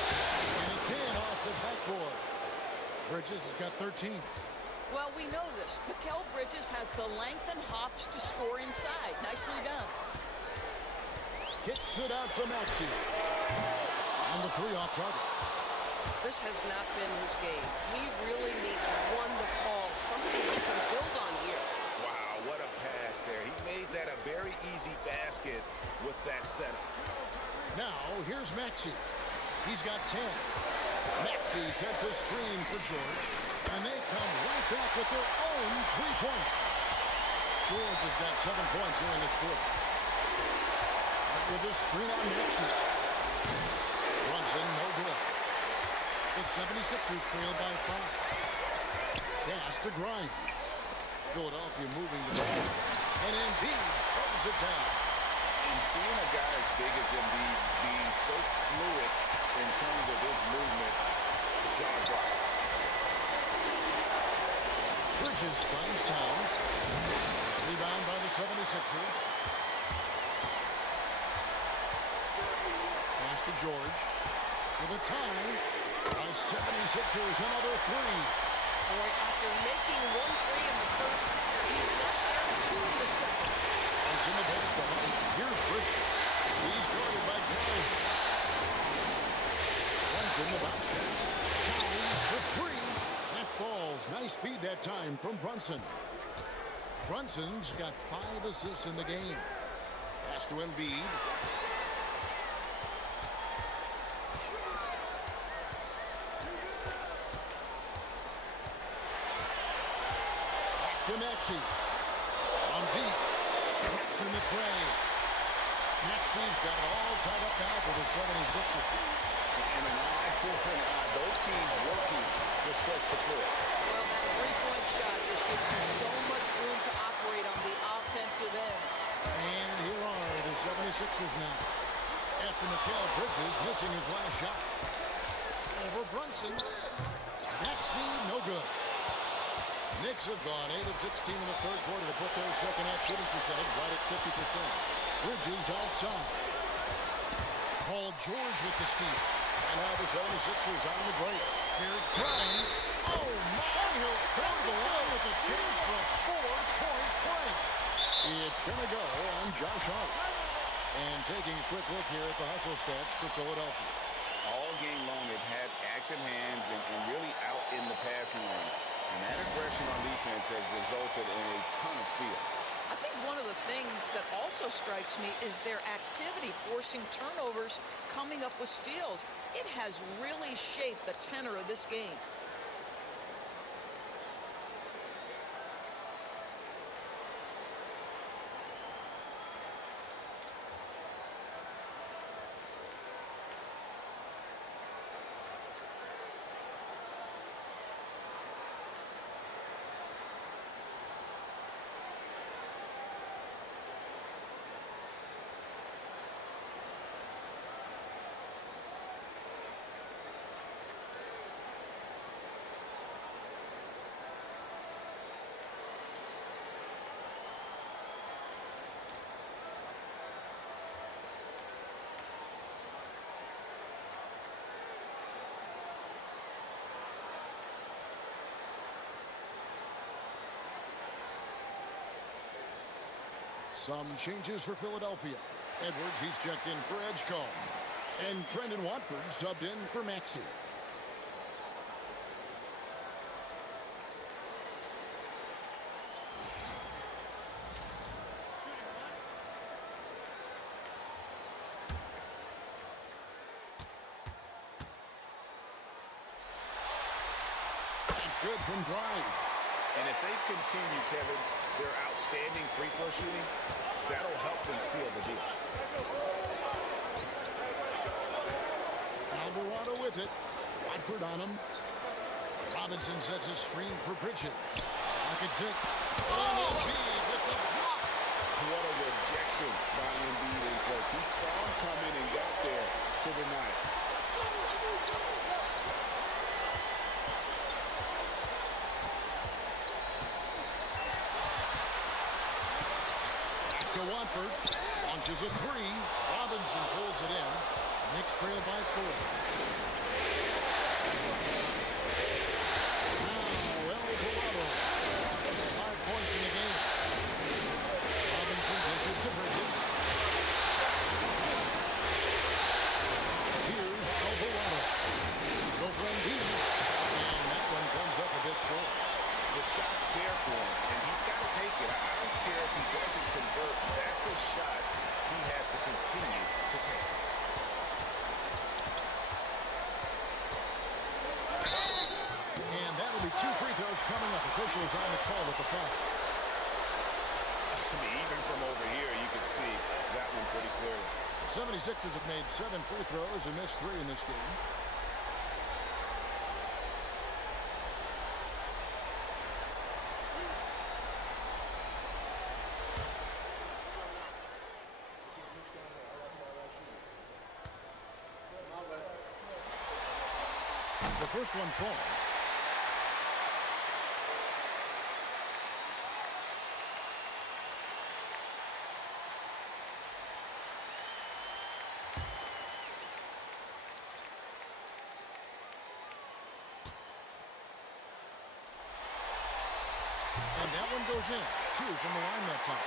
and it's in off the backboard. Bridges has got 13. Well, we know this. Mikal Bridges has the length and hops to score inside. Nicely done. Kicks it out to Maxey. And the three off target. This has not been his game. He really needs one to fall, something he can build on here. Wow, what a pass there. He made that a very easy basket with that setup. Now, here's Maxey. He's got 10. Maxey sets a screen for George, and they come right back with their own three-point. George has got 7 points here in this quarter. With a screen on Maxey. Brunson, no good. The 76ers trail by 5. Pass to Grimes. Philadelphia moving the ball. And Embiid throws it down. And seeing a guy as big as Embiid being so fluid in terms of his movement, jaw drop. Bridges finds Towns. Rebound by the 76ers. Pass to George. For the tie. By 76ers, another three. Boy, after making 1 3 in the first quarter, he's got there 2 in the second. It's in the baseball. Here's Bridges. He's guarded by Grimes. Brunson, the bounce pass. Towns for 3. That falls. Nice speed that time from Brunson. Brunson's got 5 assists in the game. Pass to Embiid. To Maxey. On deep. Traps in the tray. Maxey's got it all tied up now for the 76ers. And an eye for an eye. Both teams working to stretch the floor. Well, that three-point shot just gives you so much room to operate on the offensive end. And here are the 76ers now. After Mikal Bridges missing his last shot. Over Brunson. Maxey, no good. Knicks have gone 8 of 16 in the third quarter to put their second half shooting percentage right at 50%. Bridges outside. Paul George with the steal. And now the 76ers on the break. Here's Grimes. Oh my, he'll go to the line with a chance for a 4-point play. It's going to go on Josh Hart. And taking a quick look here at the hustle stats for Philadelphia. All game long, they've had active hands and really out in the passing lanes. And that aggression on defense has resulted in a ton of steals. I think one of the things that also strikes me is their activity, forcing turnovers, coming up with steals. It has really shaped the tenor of this game. Some changes for Philadelphia. Edwards, he's checked in for Edgecombe. And Trendon Watford subbed in for Maxey. That's good from Bryant. And if they continue, Kevin, their outstanding free throw shooting, that'll help them seal the deal. Alvarado with it. Watford on him. Robinson sets a screen for Bridges. Pocket 6. And Embiid with the block. What a rejection by Embiid in close. He saw him coming and got there to the night. To Watford, launches a 3. Robinson pulls it in. Knicks trail by 4. Now Alvarado, 5 points in the game. Robinson dishes to Bridges. Here's Alvarado. So for Embiid, and that one comes up a bit short. The shot's there for him, and he's got to take it. I don't care if he doesn't convert. That's a shot he has to continue to take. And that'll be 2 free throws coming up. Officials on the call at the foul. I mean, even from over here, you can see that one pretty clearly. The 76ers have made 7 free throws and missed 3 in this game. The first one falls. And that one goes in. 2 from the line that time.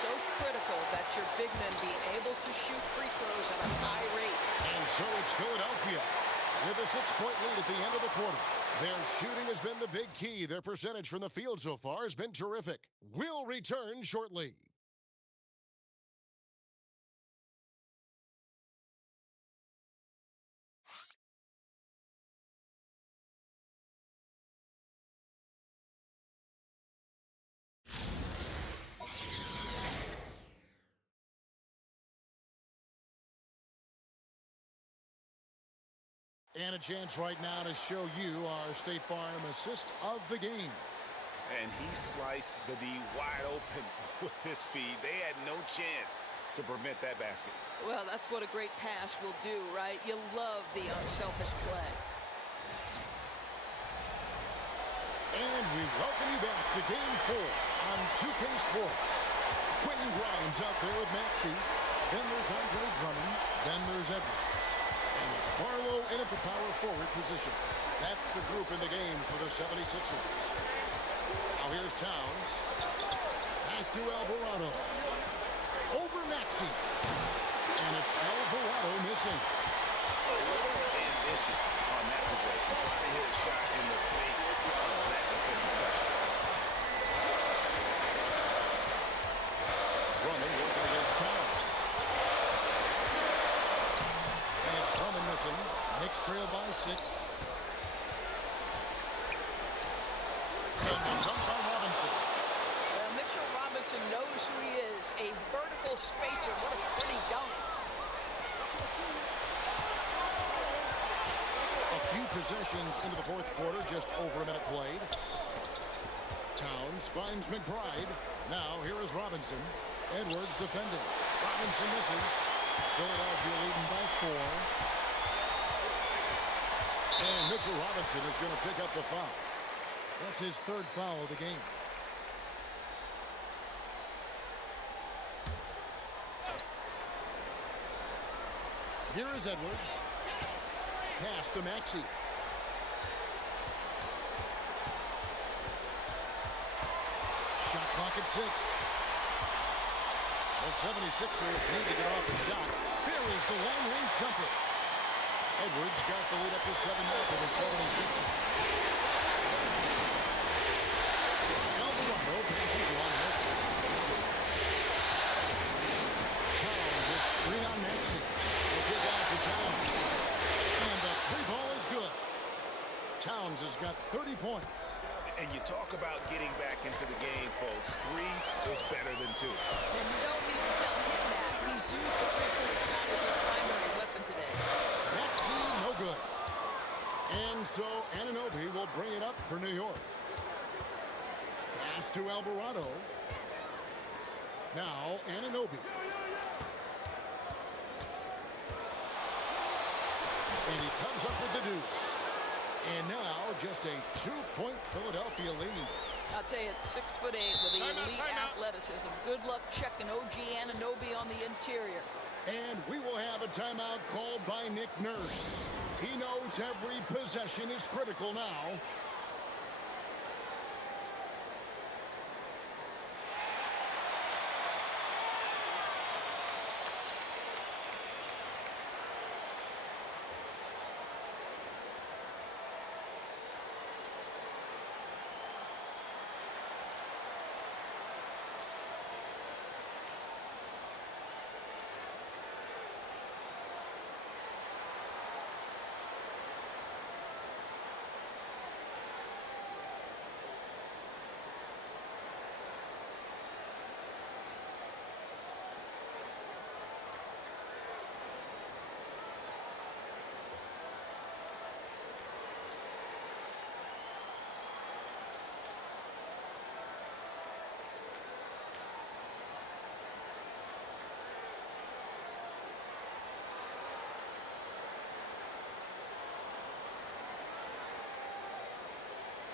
So critical that your big men be able to shoot free throws at a high rate. And so it's Philadelphia with a 6-point lead at the end of the quarter. Their shooting has been the big key. Their percentage from the field so far has been terrific. We'll return shortly. And a chance right now to show you our State Farm assist of the game. And he sliced the D wide open with his feed. They had no chance to prevent that basket. Well, that's what a great pass will do, right? You love the unselfish play. And we welcome you back to Game 4 on 2K Sports. Quentin Grimes out there with Maxey. Then there's Andre Drummond. Then there's Edwards. And it's Barlow in at the power forward position. That's the group in the game for the 76ers. Now here's Towns. Back to Alvarado. Over Maxey. And it's Alvarado missing. A little ambitious on that possession. Trying to hit a shot in the face of that defensive pressure. Drummond working against Towns. And it's Drummond missing. Knicks trail by 6. And the dunk by Robinson. Mitchell Robinson knows who he is. A vertical spacer. What a pretty dunk. A few possessions into the fourth quarter, just over a minute played. Towns finds McBride. Now here is Robinson. Edwards defending. Robinson misses. Philadelphia leading by 4. And Mitchell Robinson is going to pick up the foul. That's his 3rd foul of the game. Here is Edwards. Pass to Maxey. Shot clock at 6. The 76ers need to get off a shot. Here is the long-range jumper. Edwards got the lead up to 7 now for the 76ers. Alvarado passes one. Towns is screen on Maxey. The kick out to Towns. And the three ball is good. Towns has got 30 points. And you talk about getting back into the game, folks. 3 is better than 2. And you don't need to tell him that. He's used the three-point shot as his primary weapon today. Maxey, no good. And so Anunoby will bring it up for New York. Pass to Alvarado. Now Anunoby. And he comes up with the deuce. And now just a 2-point Philadelphia lead. I'll tell you, it's 6'8" with the elite athleticism. Good luck checking OG Anunoby on the interior. And we will have a timeout called by Nick Nurse. He knows every possession is critical now.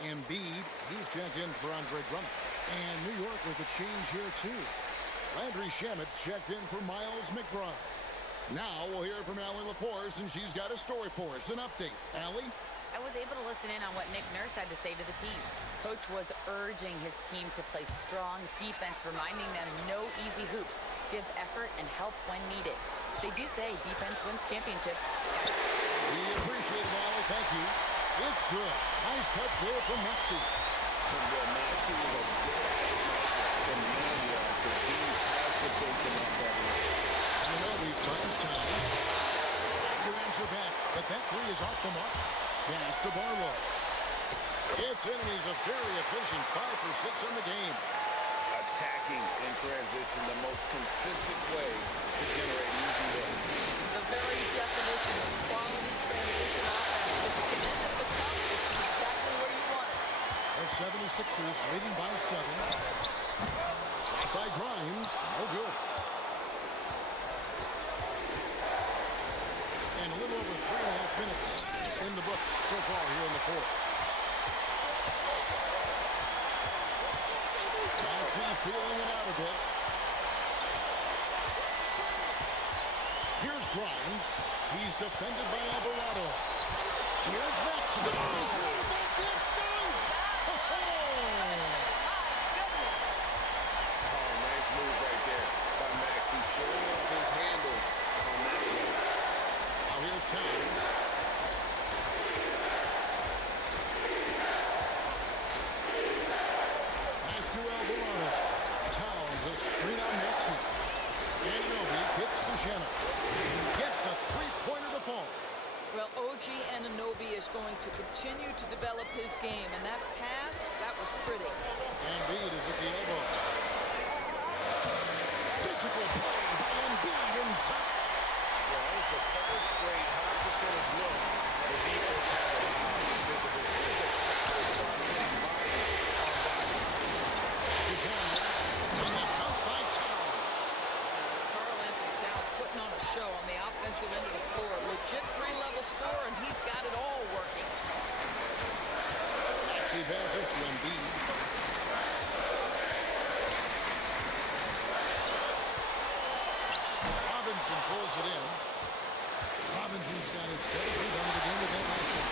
Embiid, he's checked in for Andre Drummond. And New York with a change here, too. Landry Shamet's checked in for Miles McBride. Now we'll hear from Allie LaForce, and she's got a story for us, an update. Allie? I was able to listen in on what Nick Nurse had to say to the team. Coach was urging his team to play strong defense, reminding them no easy hoops, give effort, and help when needed. They do say defense wins championships, guys. We appreciate it, Allie. Thank you. It's good. Nice touch there from Maxey. Well, Maxey is a dead sniper from beyond the arc. The team has to chase him up that way. Anunoby finds Towns. Trying to answer back, but that three is off the mark. Pass to Barlow. It's in, and he's a very efficient 5 for 6 in the game. Attacking in transition, the most consistent way to generate easy hits. The very definition of quality transition offense. If you can end at the cup, it's exactly where you want it. The 76ers leading by 7. Shot by Grimes. No good. And a little over 3.5 minutes in the books so far here in the fourth. Maxey feeling it out a bit. Here's Grimes. He's defended by Alvarado. Here's Maxey. Nice move right there by Maxey, showing off his handles on that play. Now here's Towns. Back to Alvarado. Towns a screen on Maxey. Anunoby kicks to Shannon. Gets the three-pointer to fall. Well, OG Anunoby is going to continue to develop his game, and that pass, that was pretty. Embiid is at the elbow. Physical play by Embiid inside. Yeah, that was the first straight high percentage look. The defense has a lot of visible. There's a foul spot getting bodies on bodies. To Towns. And the dunk by Towns. Karl Anthony Towns putting on a show on the offensive end of the floor. Legit three-level score, and he's got it all working. Maxey passes to Embiid. Robinson pulls it in. Robinson's got his 7th rebound of the game with that last one.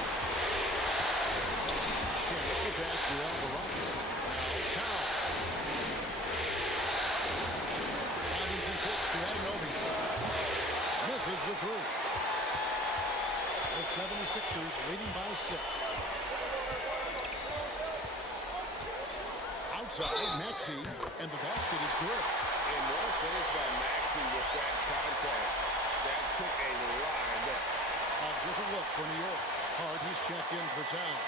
Shannon the pass to Alvarado. Now Towns. Robinson Outside, Maxey, and the basket is good. And well finished by Maxey with that contact. That took a lot of guts. A different look for New York. Hart, he's checked in for Towns.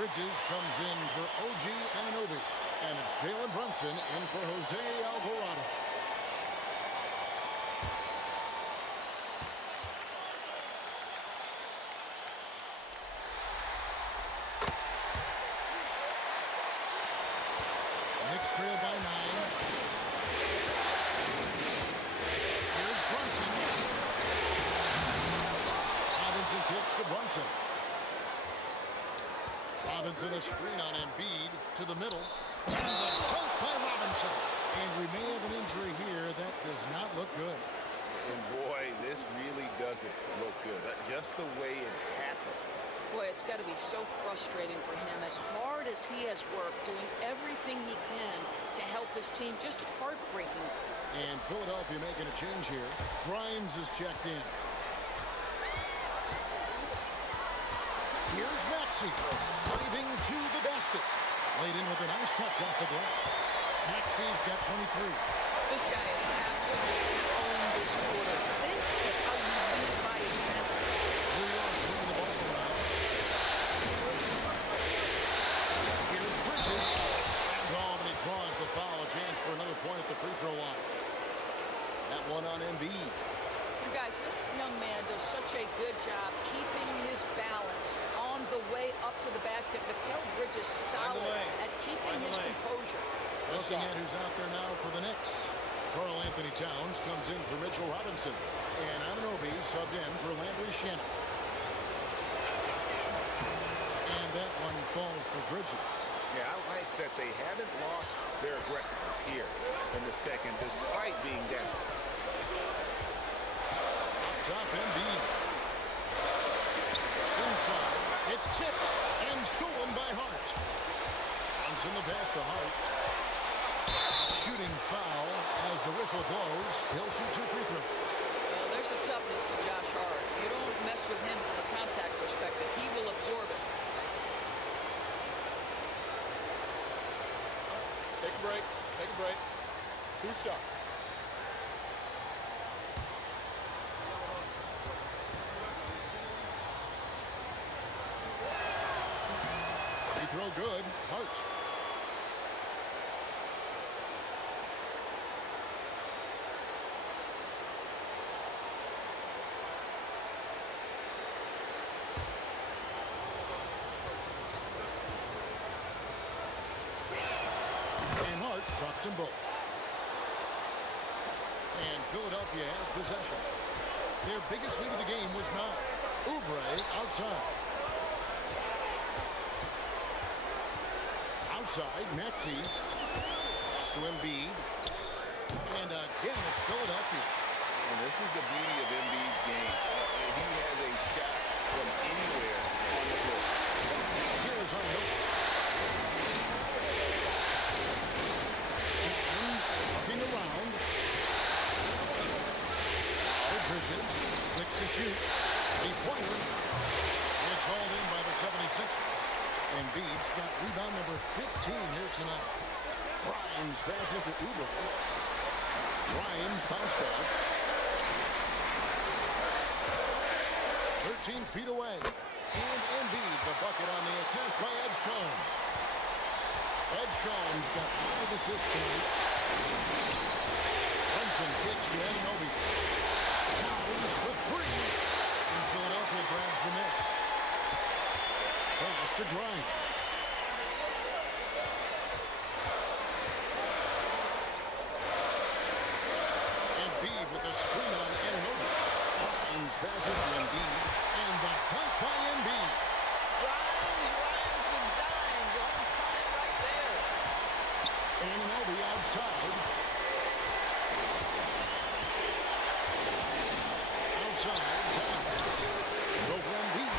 Bridges comes in for OG Anunoby. And it's Jalen Brunson in for Jose Alvarado. Knicks trail by 9. Here's Brunson. Robinson kicks to Brunson. Robinson a screen on Embiid to the middle. And the dunk by Robinson. And we may have an injury here that does not look good. And boy, this really doesn't look good. Just the way it happened. Boy, it's got to be so frustrating for him. As hard as he has worked, doing everything he can to help his team, just heartbreaking. And Philadelphia making a change here. Grimes is checked in. Here's Maxey, driving to the basket. Laid in with a nice touch off the glass. Maxey's got 23. This guy is absolutely owned this quarter. This is how you lead by example. New York moving the ball around. Here's Bridges. And Albany draws the foul. A chance for another point at the free throw line. That one on Embiid. You guys, this young man does such a good job keeping his balance on the way up to the basket. Mikal Bridges solid at keeping his composure. Looking at who's out there now for the Knicks. Karl Anthony Towns comes in for Mitchell Robinson. And Anunoby subbed in for Landry Shamet. And that one falls for Bridges. Yeah, I like that they haven't lost their aggressiveness here in the second, despite being down. Top Embiid. Inside. It's tipped and stolen by Hart. Comes in the pass to Hart. Shooting foul as the whistle blows. He'll shoot 2 free throws. Well, there's a toughness to Josh Hart. You don't mess with him from a contact perspective. He will absorb it. Take a break. Take a break. 2 shots. Free throw good. Hart. And Hart drops them both. And Philadelphia has possession. Their biggest lead of the game was 9. Oubre outside. Outside, Maxey. Pass to Embiid. And again, it's Philadelphia. And this is the beauty of Embiid's game. He has a shot from anywhere on the floor. Here's Anunoby. Looking around. Bridges, 6 to shoot. A pointer. It's hauled in by the 76ers. Embiid's got rebound number 15 here tonight. Grimes passes to Oubre. Grimes bounce pass. 13 feet away. And Embiid, the bucket on the assist by Edgecombe. Edgecombe's got 5 assists tonight. Brunson kicks to Anunoby. Towns for 3. And Philadelphia grabs the miss. Pass to Grimes. Embiid with a screen on Anunoby. Grimes passes to Embiid. And the dunk by Embiid. Grimes with dimes on time right there. Anunoby outside. Outside, Towns. It's over Embiid.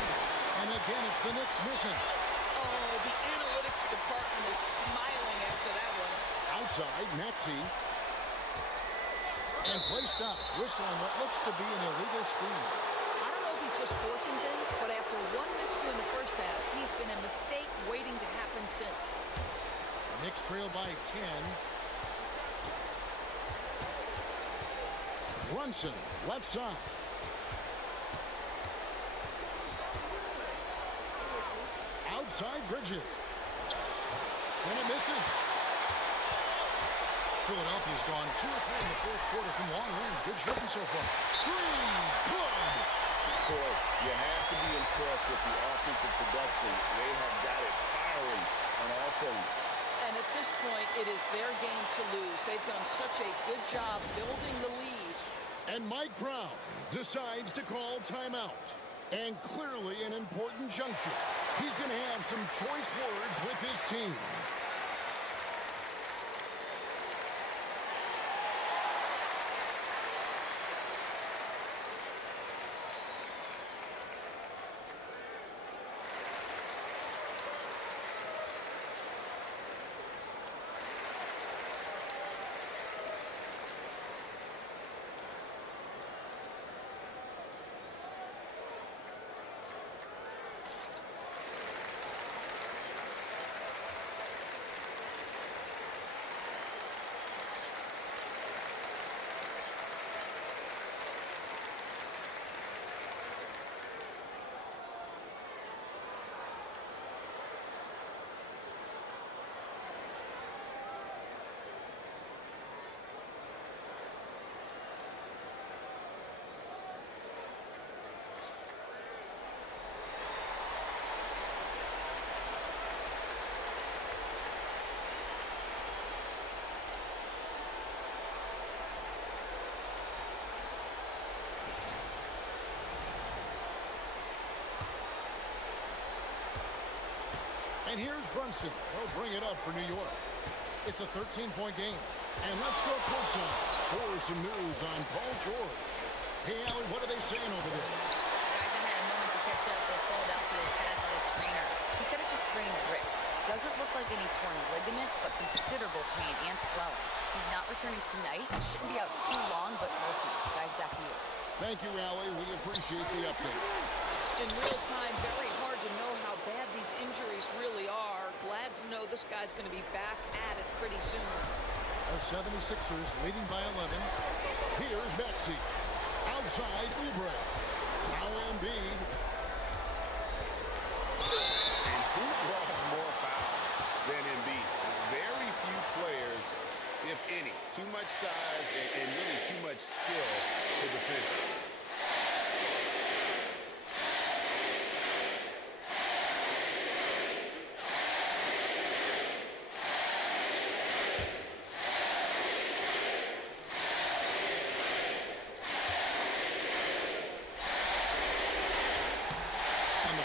And again, it's the Knicks missing. Oh, the analytics department is smiling after that one. Outside, Maxey. And play stops. Whistle on what looks to be an illegal screen. I don't know if he's just forcing things, but after one miscue in the first half, he's been a mistake waiting to happen since. Knicks trail by 10. Brunson, left side. Outside Bridges. And it misses. Philadelphia's gone 2 or 3 in the fourth quarter from long range. Good shooting so far. 3, good. Boy, you have to be impressed with the offensive production. They have got it firing on all cylinders. And at this point, it is their game to lose. They've done such a good job building the lead. And Mike Brown decides to call timeout. And clearly an important juncture. He's going to have some choice words with his team. And here's Brunson. He'll bring it up for New York. It's a 13-point game. And let's go courtside for some news on Paul George. Hey, Allie, what are they saying over there? Guys, I had a moment to catch up with Philadelphia's head athletic trainer. He said it's a sprained wrist. Doesn't look like any torn ligaments, but considerable pain and swelling. He's not returning tonight. Shouldn't be out too long, but we'll see. Guys, back to you. Thank you, Allie. We appreciate the update. In real time, very hard to know how bad these injuries really are. Glad to know this guy's going to be back at it pretty soon. The 76ers leading by 11. Here's Maxey. Outside Oubre. Now Embiid. And who draws more fouls than Embiid? Very few players, if any. Too much size and really too much skill to defend.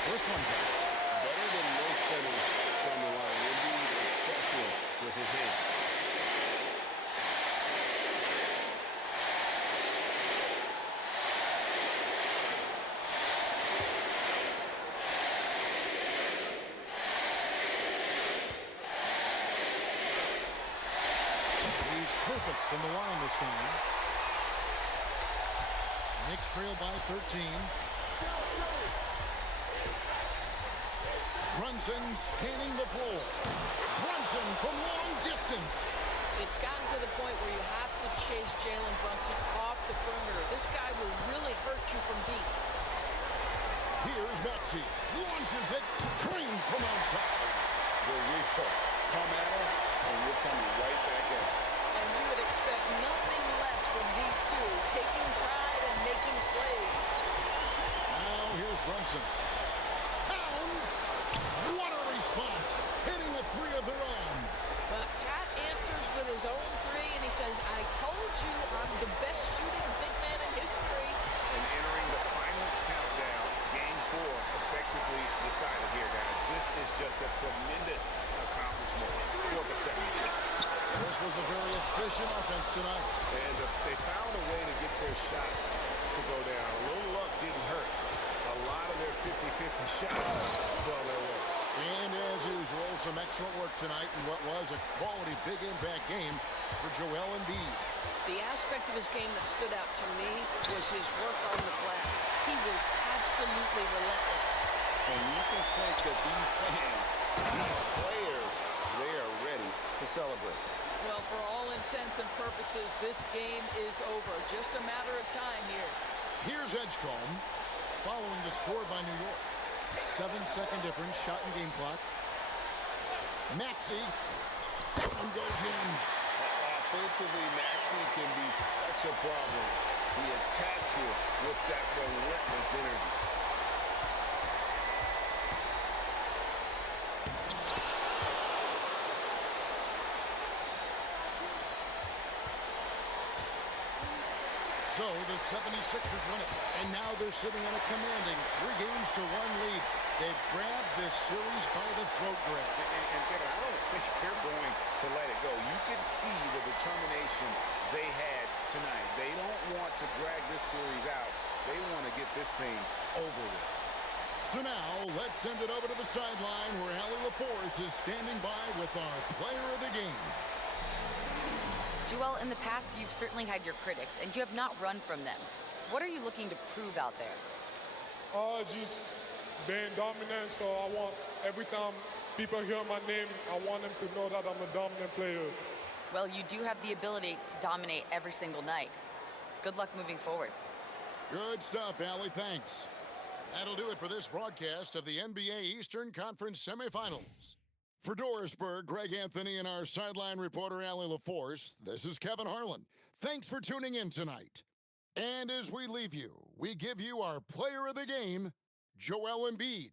First one counts. Better than most centers from the line. Embiid exceptional with his hands. He's perfect from the line this time. Knicks trail by 13. Brunson scanning the floor. Brunson from long distance. It's gotten to the point where you have to chase Jalen Brunson off the perimeter. This guy will really hurt you from deep. Here's Maxey. Launches it. Clean from outside. The replay. Come at us, and we're coming right back at you. And you would expect nothing less from these two, taking pride and making plays. Now here's Brunson. Towns. What a response. Hitting a three of their own. But Pat answers with his own three, and he says, I told you I'm the best shooting big man in history. And entering the final countdown, game 4 effectively decided here, guys. This is just a tremendous accomplishment for the 76ers. This was a very efficient offense tonight. And they found a way to get their shots to go down. A little luck didn't hurt. A lot of their 50-50 shots fell their way. And as usual, some excellent work tonight in what was a quality big impact game for Joel Embiid. The aspect of his game that stood out to me was his work on the glass. He was absolutely relentless. And you can sense that these fans, these players, they are ready to celebrate. Well, for all intents and purposes, this game is over. Just a matter of time here. Here's Edgecombe following the score by New York. 7-second difference, shot and game clock. Maxey, that one goes in. Offensively, Maxey can be such a problem. He attacks you with that relentless energy. So the 76ers win it. And now they're sitting on a commanding 3-1 lead. They've grabbed this series by the throat grab. And Kevin, I don't think they're going to let it go. You can see the determination they had tonight. They don't want to drag this series out. They want to get this thing over with. So now, let's send it over to the sideline where Allie LaForce is standing by with our player of the game. Joel, in the past, you've certainly had your critics, and you have not run from them. What are you looking to prove out there? Just being dominant, so I want every time people hear my name, I want them to know that I'm a dominant player. Well, you do have the ability to dominate every single night. Good luck moving forward. Good stuff, Allie. Thanks. That'll do it for this broadcast of the NBA Eastern Conference semifinals. For Dorisburg, Greg Anthony, and our sideline reporter, Allie LaForce, this is Kevin Harlan. Thanks for tuning in tonight. And as we leave you, we give you our player of the game, Joel Embiid.